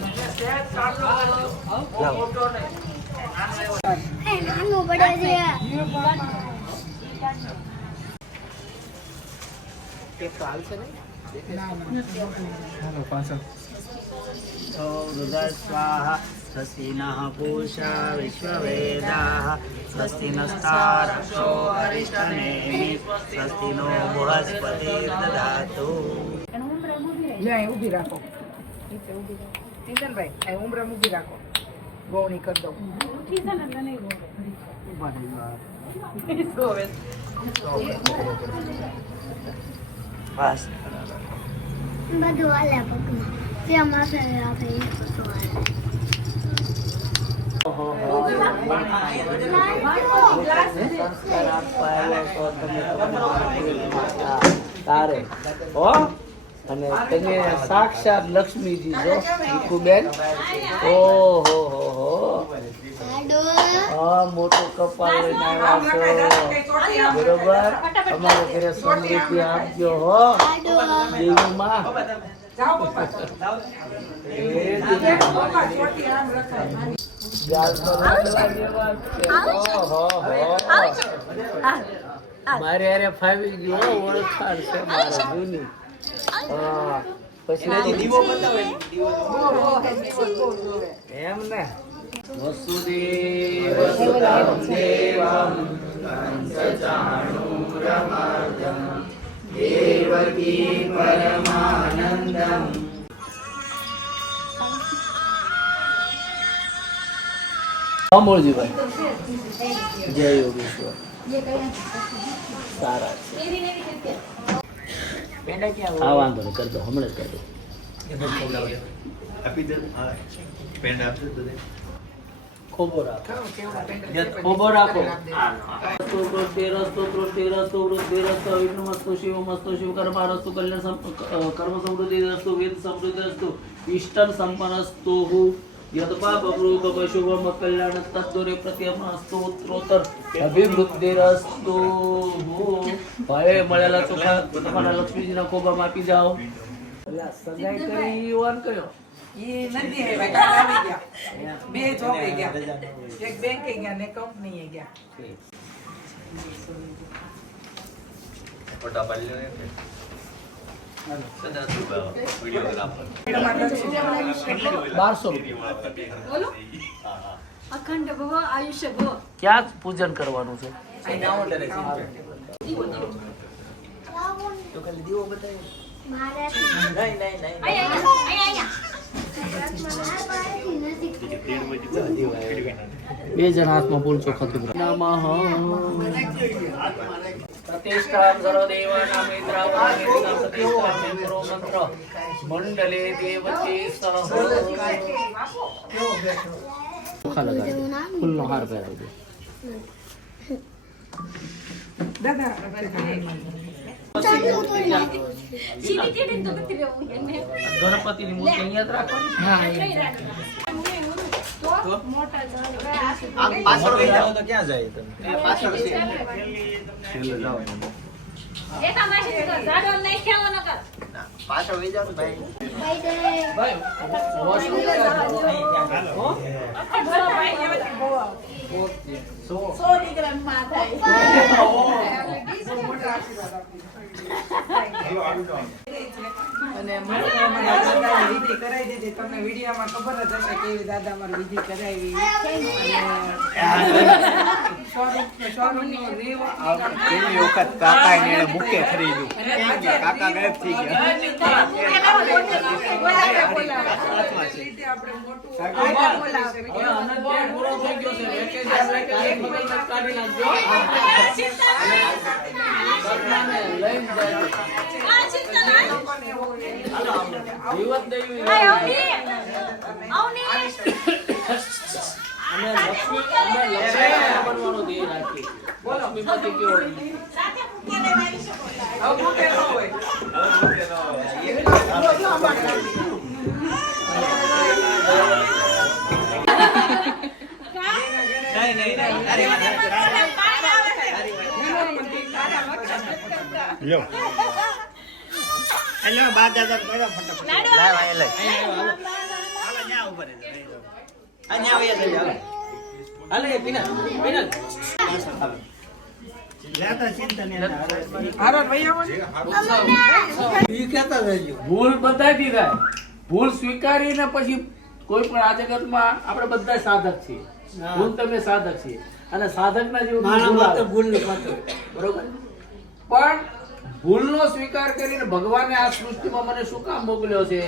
એક તો હાલશે નહીં. હાલો પાછળ સ્વાહા સ્વસ્તિ નઃ પૂષા વિશ્વવેદાઃ સ્વસ્તિ નસ્તારક્ષો અરિષ્ટનેમિ સ્વસ્તિ નો બૃહસ્પતિર્દધાતુ. લે અહીં ઊભી રાખો. ચિંતનભાઈ અહીં ઉમરા ઊભી રાખો. ગોવણી કરી દઉં. ઉભા થઈ જાઓ. બસ બધું હાલે પગમાં ત્યાં માથે રાખે એ બધું હાલે તારે હો અને તમે સાક્ષાત લક્ષ્મીજી છો દીકુબેન. ઓહો હો હો હા મોટું કપાળ લઈને આવ્યા છો બરોબર. અમારે ઘરે સમૃદ્ધિ આપજો હો દેવી માં. મારે અરે ફાવી ગયો ઓળખાણ છે મારા જૂની. હા પછી દીવો બતાવો એમ ને વસુદેવ સુતં દેવં કંસચાણૂરમર્દં દેવકી પરમાનંદં. અમોલજીભાઈ જય યોગેશ્વર સારા છે. હા વાંધો નહીં કરી દો હમણાં જ કરી દો. ખોબો રાખો ખોબો રાખો. કર્મ સમૃદ્ધિ રસ્તુ વેદ સમૃદ્ધિ રસ્તુ ઇષ્ટમ સંપન્નસ્તુ યદપાપરૂપશુભમ કલ્યાણ તદ્દોરે પ્રત્યમસ્તુ ઉત્તરોત્તર અભિવૃદ્ધિરસ્તુ. ભાઈ મળેલા ચોખા તમારા લક્ષ્મીજીના ખોબામાં આપી જાઓ. સગાઈ કરી યુવાન કયો ઈ નથી આવ્યા, કાલ આવી ગયા. બે જોબે ગયા, એક બેંકે ગયા ને કંપનીએ ગયા. બોલો અખંડ ભવ આયુષ્ય ભવ. ક્યાં પૂજન કરવાનું છે? મારા બે જણ હાથમાં બોલ ચોખા તું. નમઃ પ્રતિષ્ઠા કરો દેવાના મિત્રાવાના પ્રતિષ્ઠા મિત્રો મંત્ર મંડલે દેવતી સહ. ચોખા લગાડી ફૂલનો હાર પહેરાવી દે. દાદા સીધી સીધી તો નથી રહેવું એને. ગણપતિની મૂર્તિ અહીંયા જ રાખવાની. હા તો મોટા ઝાડ પાછળ વહી જાઓ તો ક્યાં જાય તમે? પાછળ છે એકા માસી ઝાડો નહીં ખેવો ન કર. ના, પાછળ વહી જાઓ ને ભાઈ. ભાઈ વોશરૂમ અખંડ ભવ ભાઈ સો દીકરા માં થાય. અને મને દાદાએ વિધિ કરાવી દીધી. તમને વિડીયોમાં ખબર જ હશે કેવી દાદા અમારી વિધિ કરાવી. શોરૂમનું પહેલી વખત કાકા ને બુકે ખરીદ્યું. કાકા ગાયબ થઈ ગયા. હેલો બા દાદા કરો ફટાફટ. લાવ આ લે. હાલો ન્યા ઉપર રહે. આ ન્યા વયા જઈ હાલો. હાલે પીના પીના જાતા ચિંતા ને હારો ભાઈ આવો ને. ઈ કહેતા રહેજો. ભૂલ બધાથી થાય. ભૂલ સ્વીકારીને પછી કોઈ પણ આ જગતમાં આપણે બધા સાધક છીએ. હું તમે સાધક છીએ અને સાધકના જેવું ભૂલ બરોબર. પણ ભૂલનો સ્વીકાર કરીને ભગવાને આ સૃષ્ટિમાં મને શું કામ મોકલ્યો છે?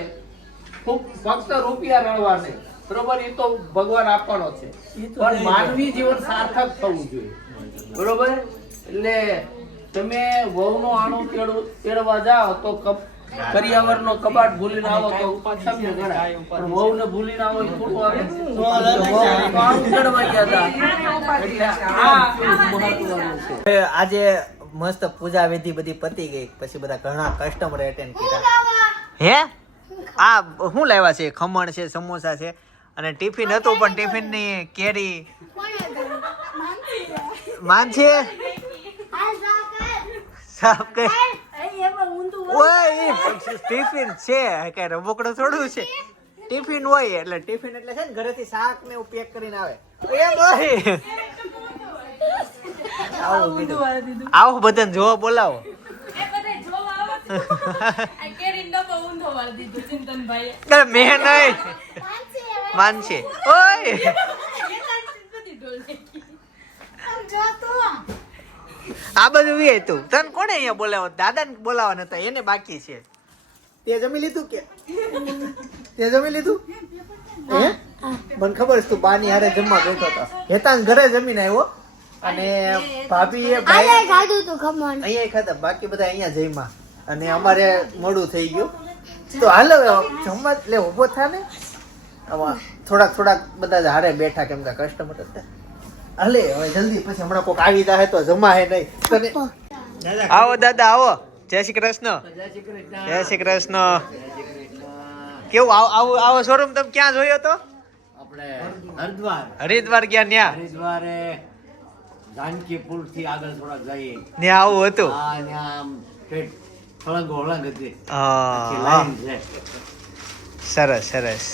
ફક્ત રૂપિયા રણવા નહીં બરોબર. એ તો ભગવાન આપવાનો છે પણ માનવી જીવન સાર્થક થવું જોઈએ. બરોબર? એટલે તમે વહુનો આણું તેડવા જાઓ તો કરિયાવરનો કબાટ ભૂલીને આવો તો સમજો ગણાય. પણ વહુને ભૂલીને આવો એ થોડું આવે. વહુનું આણું તેડવા ગયા હતા. એટલે આ મહત્વનું છે. હવે આજે મસ્ત પૂજા વિધિ બધી પતી ગઈ પછી બધા ઘણા કસ્ટમર એટેન્ડ કર્યા. હે આ શું લાવ્યા છે? ખમણ છે, સમોસા છે અને ટિફિન હતું પણ ટિફિન ની કેરી માન છે સાફ કર. ઓય ટિફિન છે કે રબોકડો થોડું છે. ટિફિન હોય એટલે ટિફિન એટલે છે ને ઘરેથી શાક ને એવું પેક કરીને આવે. એમ હોય આવું કીધું. આવું બધાને જોવા બોલાવો. અરે મેં નહીં માનસી. ઓય આ બધું વે તું તને કોને અહીંયા બોલાવો? દાદાને બોલાવવા નતા, એને બાકી છે. તે જમી લીધું કે તે જમી લીધું? હે મને ખબર છે તું બાની હારે જમવા બેઠો હતો. હેતાન ઘરે જમીને આવ્યો અને ભાભીએ ખાધું તું ખમણ અહીંયા ખાધા, બાકી બધા અહીંયા જમ્યા અને અમારે મોડું થઈ ગયું. તો હાલો જમવા એટલે ઉભો થા ને. આમાં થોડાક બધા હારે બેઠા કેમ કે કસ્ટમર હતા. હાલે હવે જલ્દી પછી હમણાં કોક આવી જાય તો જમા હે નહીં. તને આવો દાદા આવો. જય શ્રી કૃષ્ણ. જય શ્રી કૃષ્ણ. કેવું આવો શોરૂમ તમે ક્યાં જોયો તો? આપણે હરિદ્વાર ગયા ન્યા? હરિદ્વારે જાનકી પુલ થી આગળ થોડાક જઈએ ન્યા આવું હતું. હા ત્યાં આમ ઠેઠ હળંગ હતી. હા લાઈન છે. સરસ સરસ.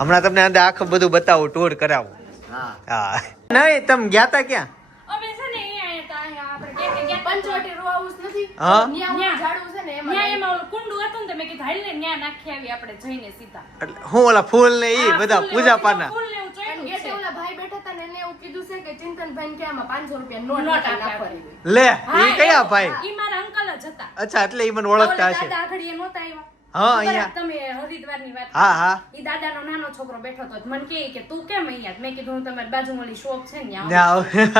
હમણાં તમને અંદર આખું બધું બતાવું, ટૂર કરાવું. હા હા નહીં તમે ગયા તા ક્યાં? અમે છે ને અહીંયા આયા તા આપણે કે પંચવટી રો હાઉસ નથી હા ન્યા ઝાડુ છે ને એમાં ઓલું કુંડું હતું ને તો મેં કીધું હાલ ને ન્યા નાખી આવી આપણે જઈને સીધા. એટલે હું ઓલા ફૂલ ને ઈ બધા પૂજા પાના. ફૂલ ને એવું ચોયડું છે. ઓલા ભાઈ બેઠા હતા ને એને એવું કીધું છે કે ચિંતનભાઈ કે આમાં 500 રૂપિયા નોટ નાખવાની. લે ઈ કયા ભાઈ? ઈ મારા અંકલ જ હતા. અચ્છા એટલે ઈ મને ઓળખતા હશે. દાદા આગળ એ નહોતા આવ્યા. હા અહીંયા તમે હરિદ્વારની વાત હા હા ઈ દાદાનો નાનો છોકરો બેઠો હતો મને કે તું કેમ અહીંયા? મેં કીધું હું તમારી બાજુમાં ઓલી શોપ છે ને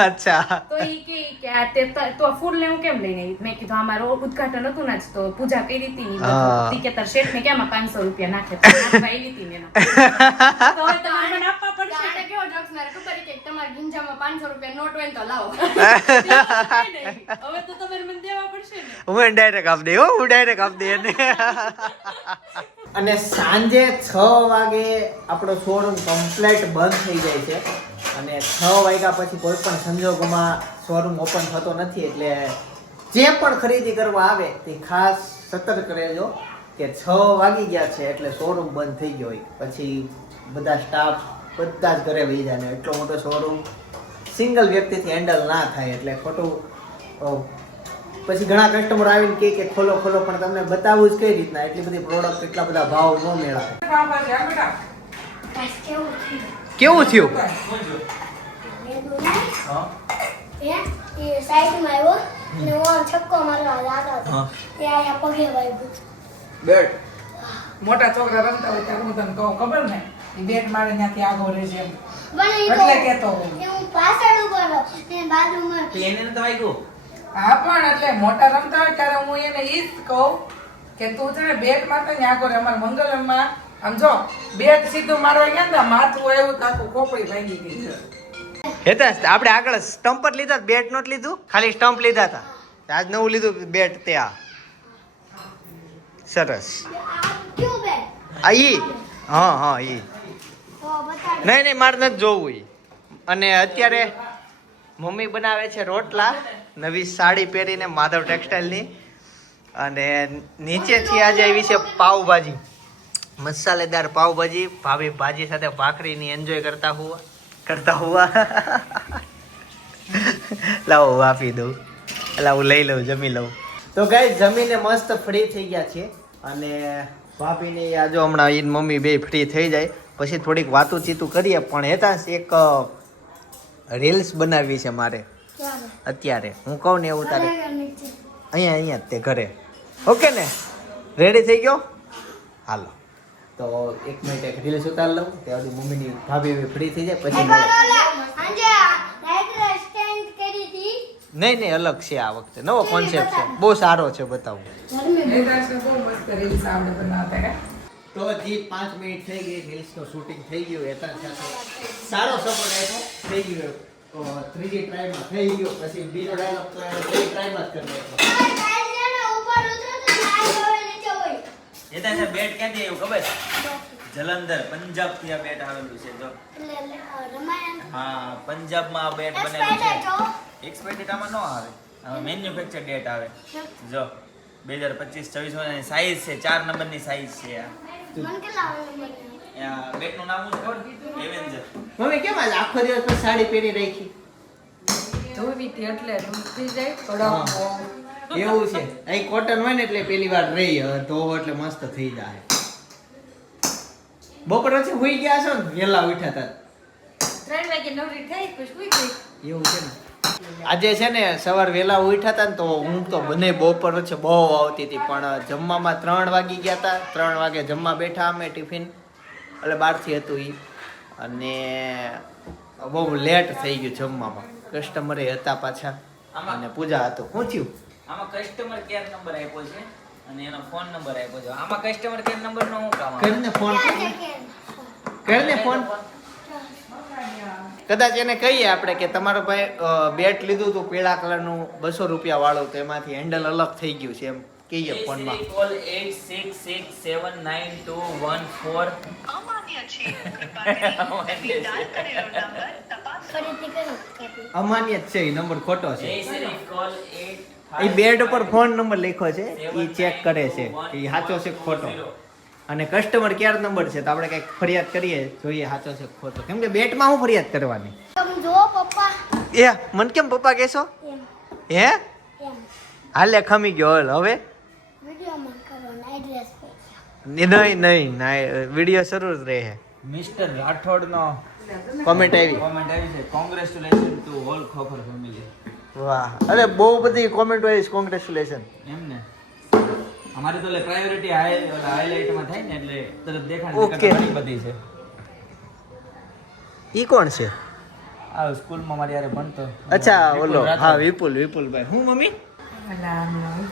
અચ્છા તો ઈ કે આ તે તો ફૂલ ને હું કેમ લઈને આવી? મેં કીધું અમારો ઉદ્ઘાટન હતું ને તો પૂજા કરી હતી ને ઈ કે તાર શેઠ ને કેમ 500 રૂપિયા નાખે તો નાખવા આવી હતી ને તો હવે તમારે મને આપવા પડશે. આને કેવો જોક્સ મારે ખબર છે કે તમારા ગિંજામાં 500 રૂપિયા નોટ હોય ને તો લાવો. હવે તો તમારે મને દેવા પડશે ને. હું ડાયરેક્ટ આપ દે. હું ડાયરેક્ટ આપ દે એને. અને સાંજે 6 વાગે આપણો શોરૂમ કમ્પ્લીટ બંધ થઈ જાય છે અને 6 વાગ્યા પછી કોઈ પણ સંજોગોમાં શોરૂમ ઓપન થતો નથી. એટલે જે પણ ખરીદી કરવા આવે તે ખાસ સતર્ક રહેજો કે 6 વાગી ગયા છે એટલે શોરૂમ બંધ થઈ ગયો હોય. પછી બધા સ્ટાફ બધા જ ઘરે વહી જાય ને એટલો મોટો શોરૂમ સિંગલ વ્યક્તિથી હેન્ડલ ના થાય એટલે ખોટું. પછી ઘણા કસ્ટમર આવીને કહે કે ખોલો ખોલો પણ તમને બતાવવું જ કઈ રીતના? એટલી બધી પ્રોડક્ટ એટલા બધા ભાવ ન મેળાય. કેવું થયું? એ સાઈડમાં આવ્યો ને હું છક્કો મારવા જતો હતો એ આયા પગે વાગ્યું. બેટ મોટા છોકરા રમતા હોય ત્યારે હું તને કહું ખબર ને ઈ બેટ મારે ત્યાંથી આગળ રહેશે એમ પણ ઈ એટલે કહેતો તો હું પાછળ ઉભો હતો ને બાજુમાં એને નતો વાગ્યું. હા પણ એટલે મોટા રમતા હોય ત્યારે હું એને ઈ જ કહું કે તું છે ને બેટ મારતા ને આગળ અમારે મંગલમમાં આમ જો બેટ સીધું મારવા ગયા ને માથું આવ્યું તો આખું ખોપડી ભાંગી ગઈ છે. હેતા આપણે આગળ સ્ટમ્પ જ લીધા, બેટ નોટ લીધું, ખાલી સ્ટમ્પ લીધા હતા. આજ નવું લીધું બેટ. તે આ સરસ. ક્યું બે આ ઈ હા ઈ તો બતાડ નહીં મારે નથી જોવું ઈ. અને અત્યારે મમ્મી બનાવે છે રોટલા નવી સાડી પહેરીને માધવ ટેક્સટાઇલની. અને નીચેથી આજે આવી છે પાવભાજી, મસાલેદાર પાવભાજી. ભાભી ભાજી સાથે ભાખરીની એન્જોય કરતા હુઆ લાવો આપી દઉં. એટલે હું લઈ લઉં, જમી લઉં. તો ગાઈસ જમીને મસ્ત ફ્રી થઈ ગયા છે અને ભાભીને આ જો હમણાં ઈ મમ્મી બે ફ્રી થઈ જાય પછી થોડીક વાતું ચીતું કરીએ. પણ હેતાંશ એક રીલ્સ બનાવવી છે મારે અત્યારે. હું કહું ને એવું તારે અહીંયા જ તે ઘરે. ઓકે ને? રેડી થઈ ગયો? હાલો તો એક મિનિટ એક રીલ્સ ઉતાર લઉં ત્યાં સુધી મમ્મીની ભાભી ફ્રી થઈ જાય પછી આજે રાઈટ સ્ટેન્ડ કરી હતી નહીં નહીં અલગ છે આ વખતે નવો કોન્સેપ્ટ છે બહુ સારો છે બતાવું નેતાશ્રી બહુ મસ્ત રીલ્સ આવડે બનાવતા હે. તો હજી 5 મિનિટ થઈ ગઈ રીલ્સનું શૂટિંગ થઈ ગયું એતા સાથે સારો સપોર્ટ આપ્યો થઈ ગયો 3D ટ્રાયમાં થઈ ગયો પછી બીજો ડાયલોગ ટ્રાયમાં જ કરી એ તો બેટ ક્યાંથી આવ્યું ખબર જલંધર પંજાબ થી આ બેટ આવેલું છે જો હા પંજાબમાં આ બેટ બનેલું છે એક્સપાયરી ડેટ આમાં ન આવે મેન્યુફેક્ચર ડેટ આવે જો 2025-24 ની સાઈઝ છે 4 નંબરની સાઈઝ છે આ બેટનું નામ શું ખબર એવેન્જર મમ્મી કેમ આજ આખો દિવસ પર સાડી પહેરી રાખી ધોવી હતી એટલે થઈ જાય કડક એવું છે અહીં કોટન હોય ને એટલે પેલી વાર રહી તો એટલે મસ્ત થઈ જાય બપોર વચ્ચે હુઈ ગયા છો ને વેલા ઉઠ્યા હતા 3 વાગે નવરી થઈ પછી સુઈ ગઈ. એવું છે ને આજે છે ને સવાર વેલા ઉઠ્યા હતા ને તો હું તો બને બપોર વચ્ચે બહુ આવતી હતી પણ જમવામાં 3 વાગી ગયા હતા 3 વાગે જમવા બેઠા અમે ટિફિન એટલે બહારથી હતું એ અને બહુ લેટ થઈ ગયું જમવામાં કસ્ટમરે હતા પાછા અને પૂજા હતું શું થયું આમાં કસ્ટમર કેર નંબર આપ્યો છે અને એનો ફોન નંબર આપ્યો છે આમાં કસ્ટમર કેર નંબર નો શું કામ આવે કરીને ફોન કરીને ફોન કદાચ એને કહીએ આપણે કે તમારો ભાઈ બેટ લીધું હતું પીળા કલરનું 200 રૂપિયા વાળું તો એમાંથી હેન્ડલ અલગ થઈ ગયું છે એમ કહીએ ફોનમાં કોલ 86679214 અમાન્ય જ છે એ નંબર ખોટો છે કોલ એ બેડ ઉપર ફોન નંબર લખ્યો છે એ ચેક કરે છે કે એ સાચો છે કે ખોટો અને કસ્ટમર કેર નંબર છે તો આપણે કંઈક ફરિયાદ કરીએ જોઈએ સાચો છે કે ખોટો કેમ કે બેટમાં હું ફરિયાદ કરવાની જો પપ્પા એ મન કેમ પપ્પા કહેશો હે હાલે ખમી ગયો હાલ હવે વિડીયોમાં કરવાનો એડ્રેસ નહીં વિડીયો શરૂ જ રહે મિસ્ટર રાઠોડ નો કોમેન્ટ આવી કોમેન્ટ આવી છે congratulation to whole Khokhar family વાહ અરે બહુ બધી કોમેન્ટ હોય કોંગ્રેચ્યુલેશન એમ ને અમારી તો પ્રાયોરિટી હાઈલાઇટ માં થાય ને એટલે તરત દેખાણ Okay. ઘણી બધી છે ઈ કોણ છે આ સ્કૂલ માં મારી યારે ભણતો અચ્છા વિપુલ ઓલો રાઠોડ. હા વિપુલભાઈ હું મમ્મી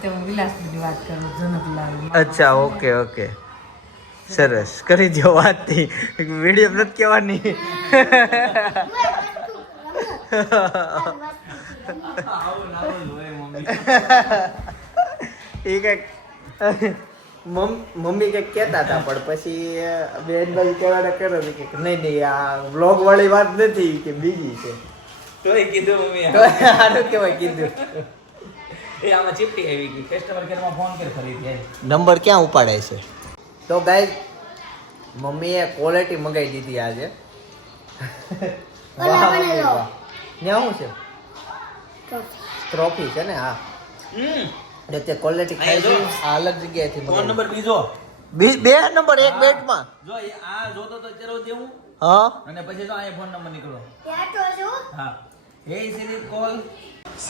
હું વિલાસની વાત કરું જનકલાલ અચ્છા ઓકે સરસ કરી દો વાત થી વિડીયો નથી કહેવાની આવું હોય મમ્મી એ કઈક મમ્મી કઈક કહેતા હતા પણ પછી બેનભાઈ કહેવાના કરો કે નહીં આ વ્લોગ વાળી વાત નથી કે બીજી છે તોય કીધું મમ્મી તો સારું કેવાય કીધું એ આમાં ચીપટી આવી ગઈ કસ્ટમર કેર માં ફોન કર ખરીદી નંબર ક્યાં ઉપાડે છે તો ગાઈસ મમ્મીએ ક્વોલિટી મંગાવી દીધી આજે ઓલા મને લો. ત્યાં શું છે ટ્રોફી છે ને હા એટલે તે ક્વોલિટી ખાઈ જો. આ અલગ જગ્યાએથી ફોન મંગાવી. નંબર બીજો બે નંબર એક બેટમાં જો આ જોતો તો ચલો દેવું હા અને પછી જો આ ફોન નંબર નીકળો ત્યાં તો છું હા હે સિરી કોલ 78870117.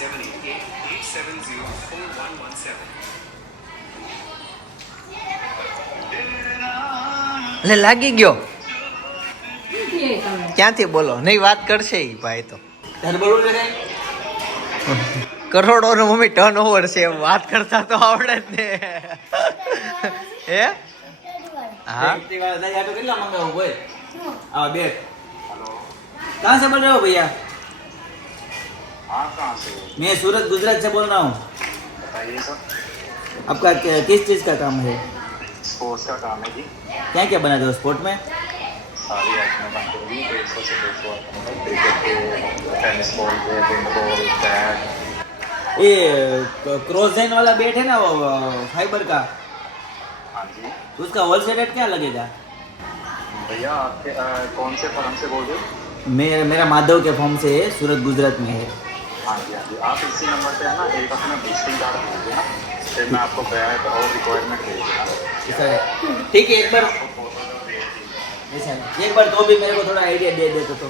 એટલે લાગી ગયો ક્યાંથી બોલો નહીં વાત કરશે ઈ ભાઈ તો તારે બોલવું છે કઈ કરોડો નો મમ્મી ટર્ન ઓવર છે એમ વાત કરતા તો આવડે જ ને હે हाँ ऑटो कितना मंगाओ भाई आओ देख कहाँ से बोल रहे हो भैया हाँ कहाँ से मैं सूरत गुजरात से बोल रहा हूँ बताइए सर आपका किस चीज़ का काम है स्पोर्ट्स का काम है जी क्या क्या बनाते हो स्पोर्ट में सारी आइटमें बनती होगी 150 से 200 आइटम क्रिकेट के टेनिस बॉल के पिंक बॉल बैट ये क्रोजेन वाला बैट है ना वो फाइबर का हाँ जी उसका होलसेल रेट क्या लगेगा भैया आपके कौन से फर्म से बोल रहे हो मेरा माधव के फॉर्म से है सूरत गुजरात में है हाँ जी आप इसी नंबर पे है ना एक अपना विजिटिंग कार्ड भेज देना फिर मैं आपको बैट और रिक्वायरमेंट भेज दूँगा ऐसा है ठीक है एक बार आपको फोटो तो भेज दी ऐसा है एक बार तो भी मेरे को थोड़ा आइडिया दे देते तो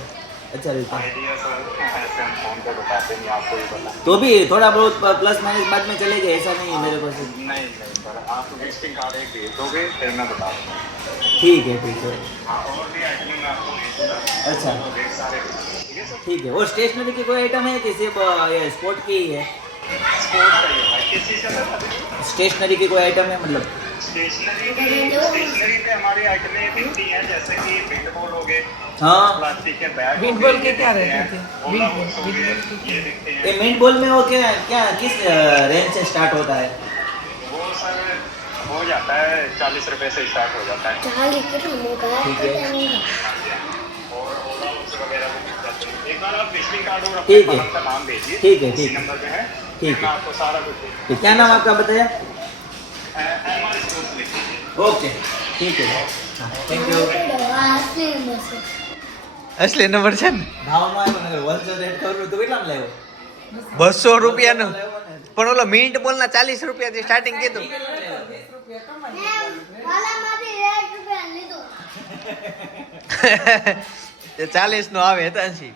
अच्छा रहता आइडिया सर ऐसे हम फोन पे बताते नहीं आपको ही पता तो भी थोड़ा बहुत प्लस माइनस बाद में चलेगा ऐसा नहीं है मेरे को से नहीं सर आप विजिटिंग कार्ड एक भेज दोगे फिर मैं बता दूँगा ठीक है हाँ और भी आइटमें मैं आपको भेज दूँगा अच्छा तो रेट सारे भेज दूँगा, ठीक है लीजिए सर। ठीक है। वो स्टेशनरी की कोई आइटम है कि सिर्फ ये स्पोर्ट की ही है? स्पोर्ट का ये है, किस चीज़ का सर? स्टेशनरी की कोई आइटम है मतलब? स्टेशनरी पे हमारी आइटमें बिकती हैं, जैसे कि बिंड बॉल हो गए, हाँ। प्लास्टिक के बैग हो बिंड गए, बॉल ये के क्या बिकते रहते हैं, थे? ओला बिंड बुक्स हो बॉल गए, के ये बिकते ये हैं। मेन बॉल में वो क्या क्या किस रेंज से स्टार्ट होता है? वो सर हो जाता है 40 रुपए से स्टार्ट हो जाता है। चालीस कितना मोटा है ठीक है। और ओला बुक्स वगैरह भी मिल जाते हैं। एक बार आप विजिटिंग कार्ड और अपने ठीक है। फर्म का नाम भेजिए, ठीक है, इसी ठीक है। नंबर पे है, ठीक है। मैं आपको सारा कुछ भेज तो क्या नाम आपका बताया? MR स्टोर्स लिख लीजिए। ओके ठीक है। Thank you. असली नंबर છે. असली नंबर છે ને ભાવમાં આવ્યો ને હોલસેલ રેટ કરું તો કેટલામાં લાવ્યો? 200 રૂપિયાનું પણ ઓલો મિન્ટ બોલના 40 રૂપિયાથી સ્ટાર્ટિંગ કીધું. 20 રૂપિયા કમાઈ. વાલામાંથી 1 રૂપિયા લીધું. તે 40 નો આવે હતા છે.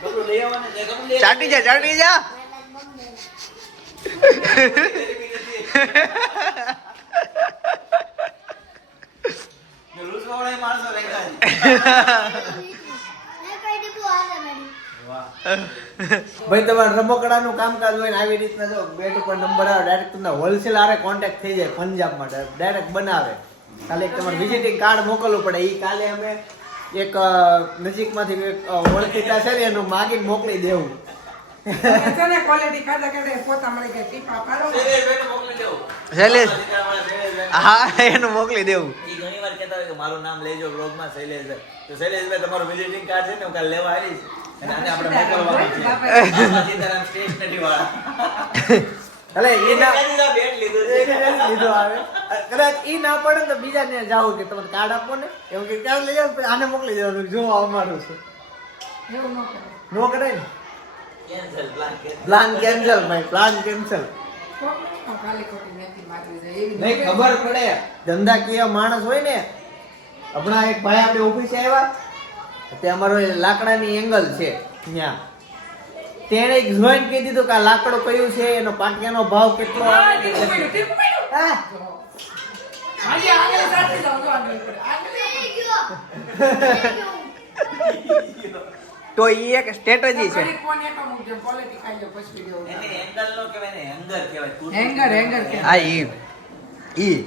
કપડું લઈ આવવાને છે, કપડું લઈ ચાટી જા ચાટી જા. લૂઝવાવાળા માણસો રાખ્યા છે. મેં કહી દીધું હાલે મેડમ. ભાઈ તમારે રમકડાનું કામકાજ હોય ને આવી રીતના જો બેટ ઉપર નંબર આવે ડાયરેક્ટ તમને હોલસેલ આરે કોન્ટેક્ટ થઈ જાય પંજાબમાં ડાયરેક્ટ બનાવે. ખાલી એક તમારે વિઝિટિંગ કાર્ડ મોકલવું પડે. એ કાલે અમે એક નજીકમાંથી એક ઓળખીતા છે ને એનું માગીને મોકલી દેવું. છે ને ક્વોલિટી કાઢા કાઢે પોતા મળી ગયા ટીપા પાડો. શૈલેષભાઈને મોકલી દેવું. શૈલેષ શૈલેષભાઈ. હા એનું મોકલી દેવું. ઈ ઘણી વાર કહેતા હોય કે મારું નામ લેજો બ્લોગમાં શૈલેષભાઈ. તો શૈલેષભાઈ તમારું વિઝિટિંગ કાર્ડ છે ને હું કાલે લેવા આવીશ. અને આને આપણે મોકલવાનું છે. આમાં સીતારામ સ્ટેશનરી વાળા. એટલે એ ના બેટ લીધું છે. લીધો આવે કદાચ ઈ ના પડે ને તો બીજાને જાવ કે તમે કાર્ડ આપો ને એવું કે ક્યાં લઈ જાવ આને મોકલી દેવાનું જો અમારું છે એવું ન કરે. નો કરાય ને cancel plan cancel. Plan cancel ભાઈ પ્લાન કેન્સલ. કોકને ખાલી ખોટી નથી મારવી જોઈએ. એવી નહીં ખબર પડે ધંધાકીય માણસ હોય ને. હમણાં એક ભાઈ આપણે ઓફિસે આવ્યા તે અમારો એ લાકડાની એંગલ છે ત્યાં તેણે જોઈન કહી દીધું કે આ લાકડું કયું છે એનો પાટિયાનો ભાવ કેટલો આવે ટીપું પડ્યું, ટીપું પડ્યું. હા. આજે આગળ સાથે જાઓ, જો આગળ પડે. આગળ થઈ ગયો. તો ઈ એક સ્ટ્રેટેજી છે. ઘડી ફોન એક મૂકજો, ક્વોલિટી ખાઈ લો પછી દેવું. એને એંગલ નો કહેવાય ને હેંગર કહેવાય. હેંગર હેંગર કે આ ઈ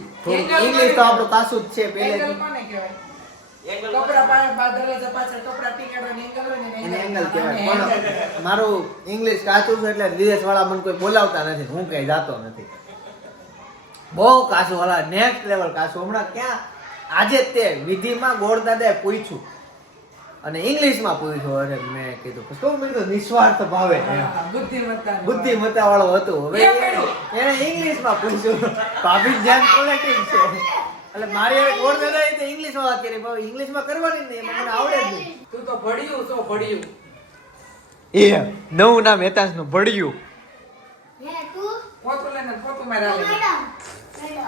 ઇંગ્લિશ તો આપણું કાસું જ છે એંગલ પહેલેથી. કોને કહેવાય? એંગલ કપડા દરવાજા પાછળ કપડા ટીકાડવાની એંગલ હોય ને એને એંગલ કહેવાય. પણ મારું ઇંગ્લિશ કાચું છે એટલે વિદેશ વાળા મને કોઈ બોલાવતા નથી. હું કઈ જાતો નથી. બહુ કાચું વાળા નેક્સ્ટ લેવલ કાચું. હમણાં ક્યાં આજે જ તે વિધિમાં ગોળદાદાએ પૂછ્યું અને ઇંગ્લિશમાં પૂછ્યું. અરે મેં કીધું શું મેં કીધું નિસ્વાર્થ ભાવે બુદ્ધિમત્તા બુદ્ધિમત્તા વાળો હતો. હવે એને ઇંગ્લિશમાં પૂછ્યું. ભાભી ધ્યાન પોલિટિક્સ છે એટલે મારી હવે ગોળદાદાએ તે ઇંગ્લિશમાં વાત કરી. પણ ઇંગ્લિશમાં કરવાની જ નહીં. એમાં મને આવડે જ નહીં. તું તો ભળ્યું છો ભળ્યું. એ નવું નામ હેતાંશનું ભળ્યું. હે તું પોતું લઈને પોતું મારે આલે. મેડમ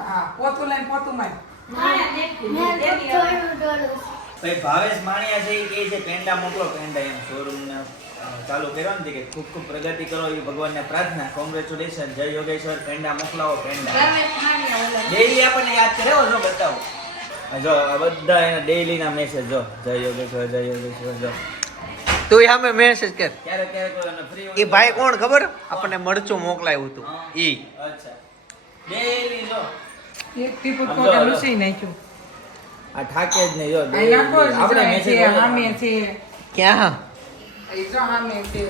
હા પોતું લઈને પોતું મારે. મેં થોડું ડોલું. ભાઈ ભાવેશ માણિયા છે એ કહે છે પેંડા મોકલો. પેંડા એમ શોરૂમ ને ચાલુ કર્યો ને કે ખૂબ ખૂબ પ્રગતિ કરો એ ભગવાનને પ્રાર્થના. કોંગ્રેચ્યુલેશન. જય યોગેશ્વર. પેંડા મોકલાવો. પેંડા ડેઈલી આપણને યાદ કરે હો. જો બતાવો જો આ બધા એના ડેઈલી ના મેસેજ જો જય યોગેશ્વર જય યોગેશ્વર જો. તું સામે મેસેજ કર. ક્યારેક ક્યારેક એને ફ્રી એ ભાઈ કોણ ખબર? આપણને મરચું મોકલાયું હતું ઈ. અચ્છા ડેઈલી જો એક ટીપું આમ કોકે જો, લૂસી નાખ્યું. આ ઠાકે જ નહીં જો આ નાખો જ આપણે જાય મેસેજ છે, સામે છે. ક્યાં એ જો સામે છે.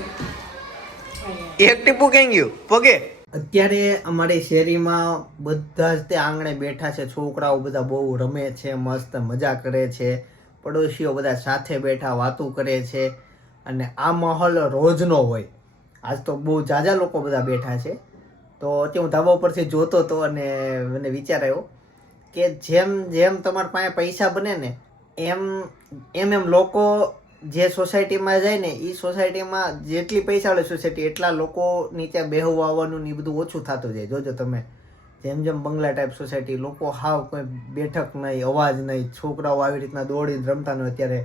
એક ટીપું ક્યાં ગયું પગે? અત્યારે અમારી શેરીમાં બધા જ તે આંગણે બેઠા છે. છોકરાઓ બધા બહુ રમે છે, મસ્ત મજા કરે છે. પડોશીઓ બધા સાથે બેઠા વાતો કરે છે. અને આ માહોલ રોજનો હોય. આજ તો બહુ જાજા લોકો બધા બેઠા છે. તો અત્યારે હું ધાબા ઉપરથી જોતો હતો અને મને વિચાર આવ્યો કે જેમ જેમ તમારા પાસે પૈસા બને ને એમ એમ લોકો જે સોસાયટીમાં જાય ને એ સોસાયટીમાં જેટલી પૈસાવાળી સોસાયટી એટલા લોકો નીચે બેહવા આવવાનું ને એ બધું ઓછું થતું જાય. જોજો તમે જેમ જેમ બંગલા ટાઈપ સોસાયટી લોકો હાવ કોઈ બેઠક નહીં, અવાજ નહીં, છોકરાઓ આવી રીતના દોડીને રમતા હોય. અત્યારે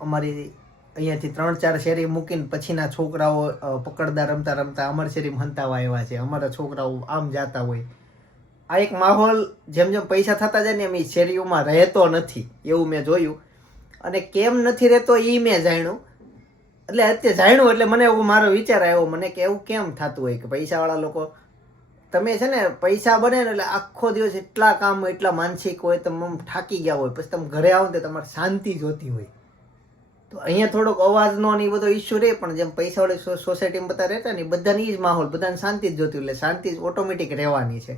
અમારી અહીંયાથી 3-4 શેરી મૂકીને પછીના છોકરાઓ પકડદાર રમતા રમતા અમારી શેરીમાં હંતાવા આવ્યા છે. અમારા છોકરાઓ આમ જાતા હોય. આ એક માહોલ જેમ જેમ પૈસા થતા જાય ને એમ એ શેરીઓમાં રહેતો નથી એવું મેં જોયું. અને કેમ નથી રહેતો એ મેં જાણ્યું. એટલે અત્યારે જાણ્યું એટલે મને એવું મારો વિચાર આવ્યો મને કે એવું કેમ થતું હોય કે પૈસાવાળા લોકો, તમે છે ને પૈસા બને ને એટલે આખો દિવસ એટલા કામ એટલા માનસિક હોય, તમે આમ થાકી ગયા હોય, પછી તમે ઘરે આવો ને તમારે શાંતિ જોતી હોય. તો અહીંયા થોડોક અવાજનો ને એ બધો ઇસ્યુ રહે, પણ જેમ પૈસાવાળી સોસાયટીમાં બધા રહેતા ને બધાને એ જ માહોલ, બધાને શાંતિ જ જોતી, એટલે શાંતિ ઓટોમેટિક રહેવાની છે.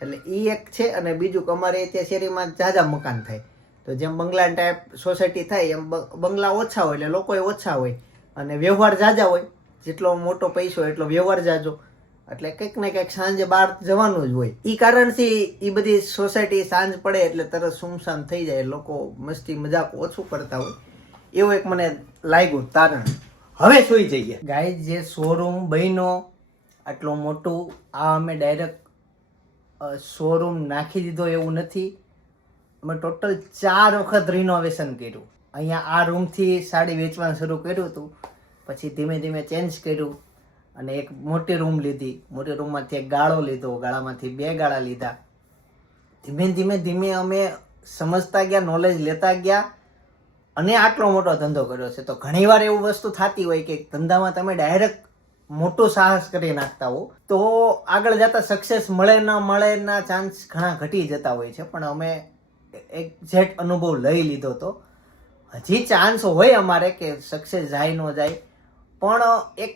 એટલે એ એક છે. અને બીજું કે અમારે ત્યાં શેરીમાં ઝાઝા મકાન થાય, તો જેમ બંગલા ટાઈપ સોસાયટી થાય એમ બંગલા ઓછા હોય એટલે લોકો ઓછા હોય અને વ્યવહાર ઝાઝા હોય. જેટલો મોટો પૈસો એટલો વ્યવહાર ઝાઝો, એટલે કંઈક ને કંઈક સાંજે બહાર જવાનું જ હોય. એ કારણથી એ બધી સોસાયટી સાંજ પડે એટલે તરત સુમસામ થઈ જાય, લોકો મસ્તી મજાક ઓછું કરતા હોય, એવું એક મને લાગ્યું તારણ. હવે સુઈ જઈએ ગાઈઝ. જે શોરૂમ બન્યો આટલું મોટું, આ અમે ડાયરેક્ટ શોરૂમ નાખી દીધો એવું નથી, અમે ટોટલ 4 વખત રિનોવેશન કર્યું. અહીંયા આ રૂમથી સાડી વેચવાનું શરૂ કર્યું હતું, પછી ધીમે ધીમે ચેન્જ કર્યું અને એક મોટી રૂમ લીધી. મોટી રૂમમાંથી એક ગાળો લીધો, ગાળામાંથી 2 ગાળા લીધા. ધીમે ધીમે ધીમે અમે સમજતા ગયા, નોલેજ લેતા ગયા અને આટલો મોટો ધંધો કર્યો છે. તો ઘણીવાર એવું વસ્તુ થતી હોય કે ધંધામાં તમે ડાયરેક્ટ મોટો સાહસ કરી નાખતા હો તો આગળ જતા સક્સેસ મળે ન મળેના ચાન્સ ઘણા ઘટી જતા હોય છે. પણ અમે એક્ઝેક્ટ અનુભવ લઈ લીધો તો હજી ચાન્સ હોય અમારે કે સક્સેસ જાય ન જાય, પણ એક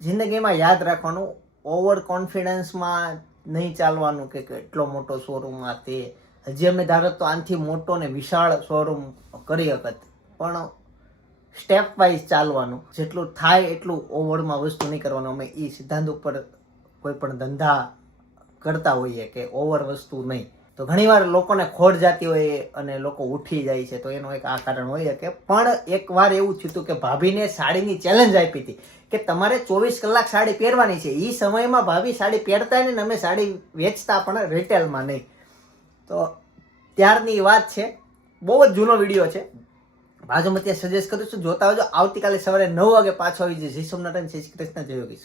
જિંદગીમાં યાદ રાખવાનું, ઓવર કોન્ફિડન્સમાં નહીં ચાલવાનું કે એટલો મોટો શોરૂમ આ તે. હજી અમે ધારો તો આનાથી મોટો ને વિશાળ શોરૂમ કરી શકત, પણ સ્ટેપ વાઇઝ ચાલવાનું, જેટલું થાય એટલું ઓવરમાં વસ્તુ નહીં કરવાનું. અમે એ સિદ્ધાંત ઉપર કોઈ પણ ધંધા કરતા હોઈએ કે ઓવર વસ્તુ નહીં. તો ઘણીવાર લોકોને ખોટ જતી હોય અને લોકો ઉઠી જાય છે, તો એનું એક આ કારણ હોય કે. પણ એકવાર એવું થયું હતું કે ભાભીને સાડીની ચેલેન્જ આપી હતી કે તમારે 24 કલાક સાડી પહેરવાની છે. એ સમયમાં ભાભી સાડી પહેરતા નહીં ને અમે સાડી વેચતા પણ રિટેલમાં નહીં. તો ત્યારની વાત છે, બહુ જ જૂનો વિડીયો છે. બાજુમાં ત્યાં સજેસ્ટ કરું છું, જોતા આવજો. આવતીકાલે સવારે 9 વાગે પાછો આવી જશે. જય સોમનાથ, જય શ્રી કૃષ્ણ, જય યોગેશ.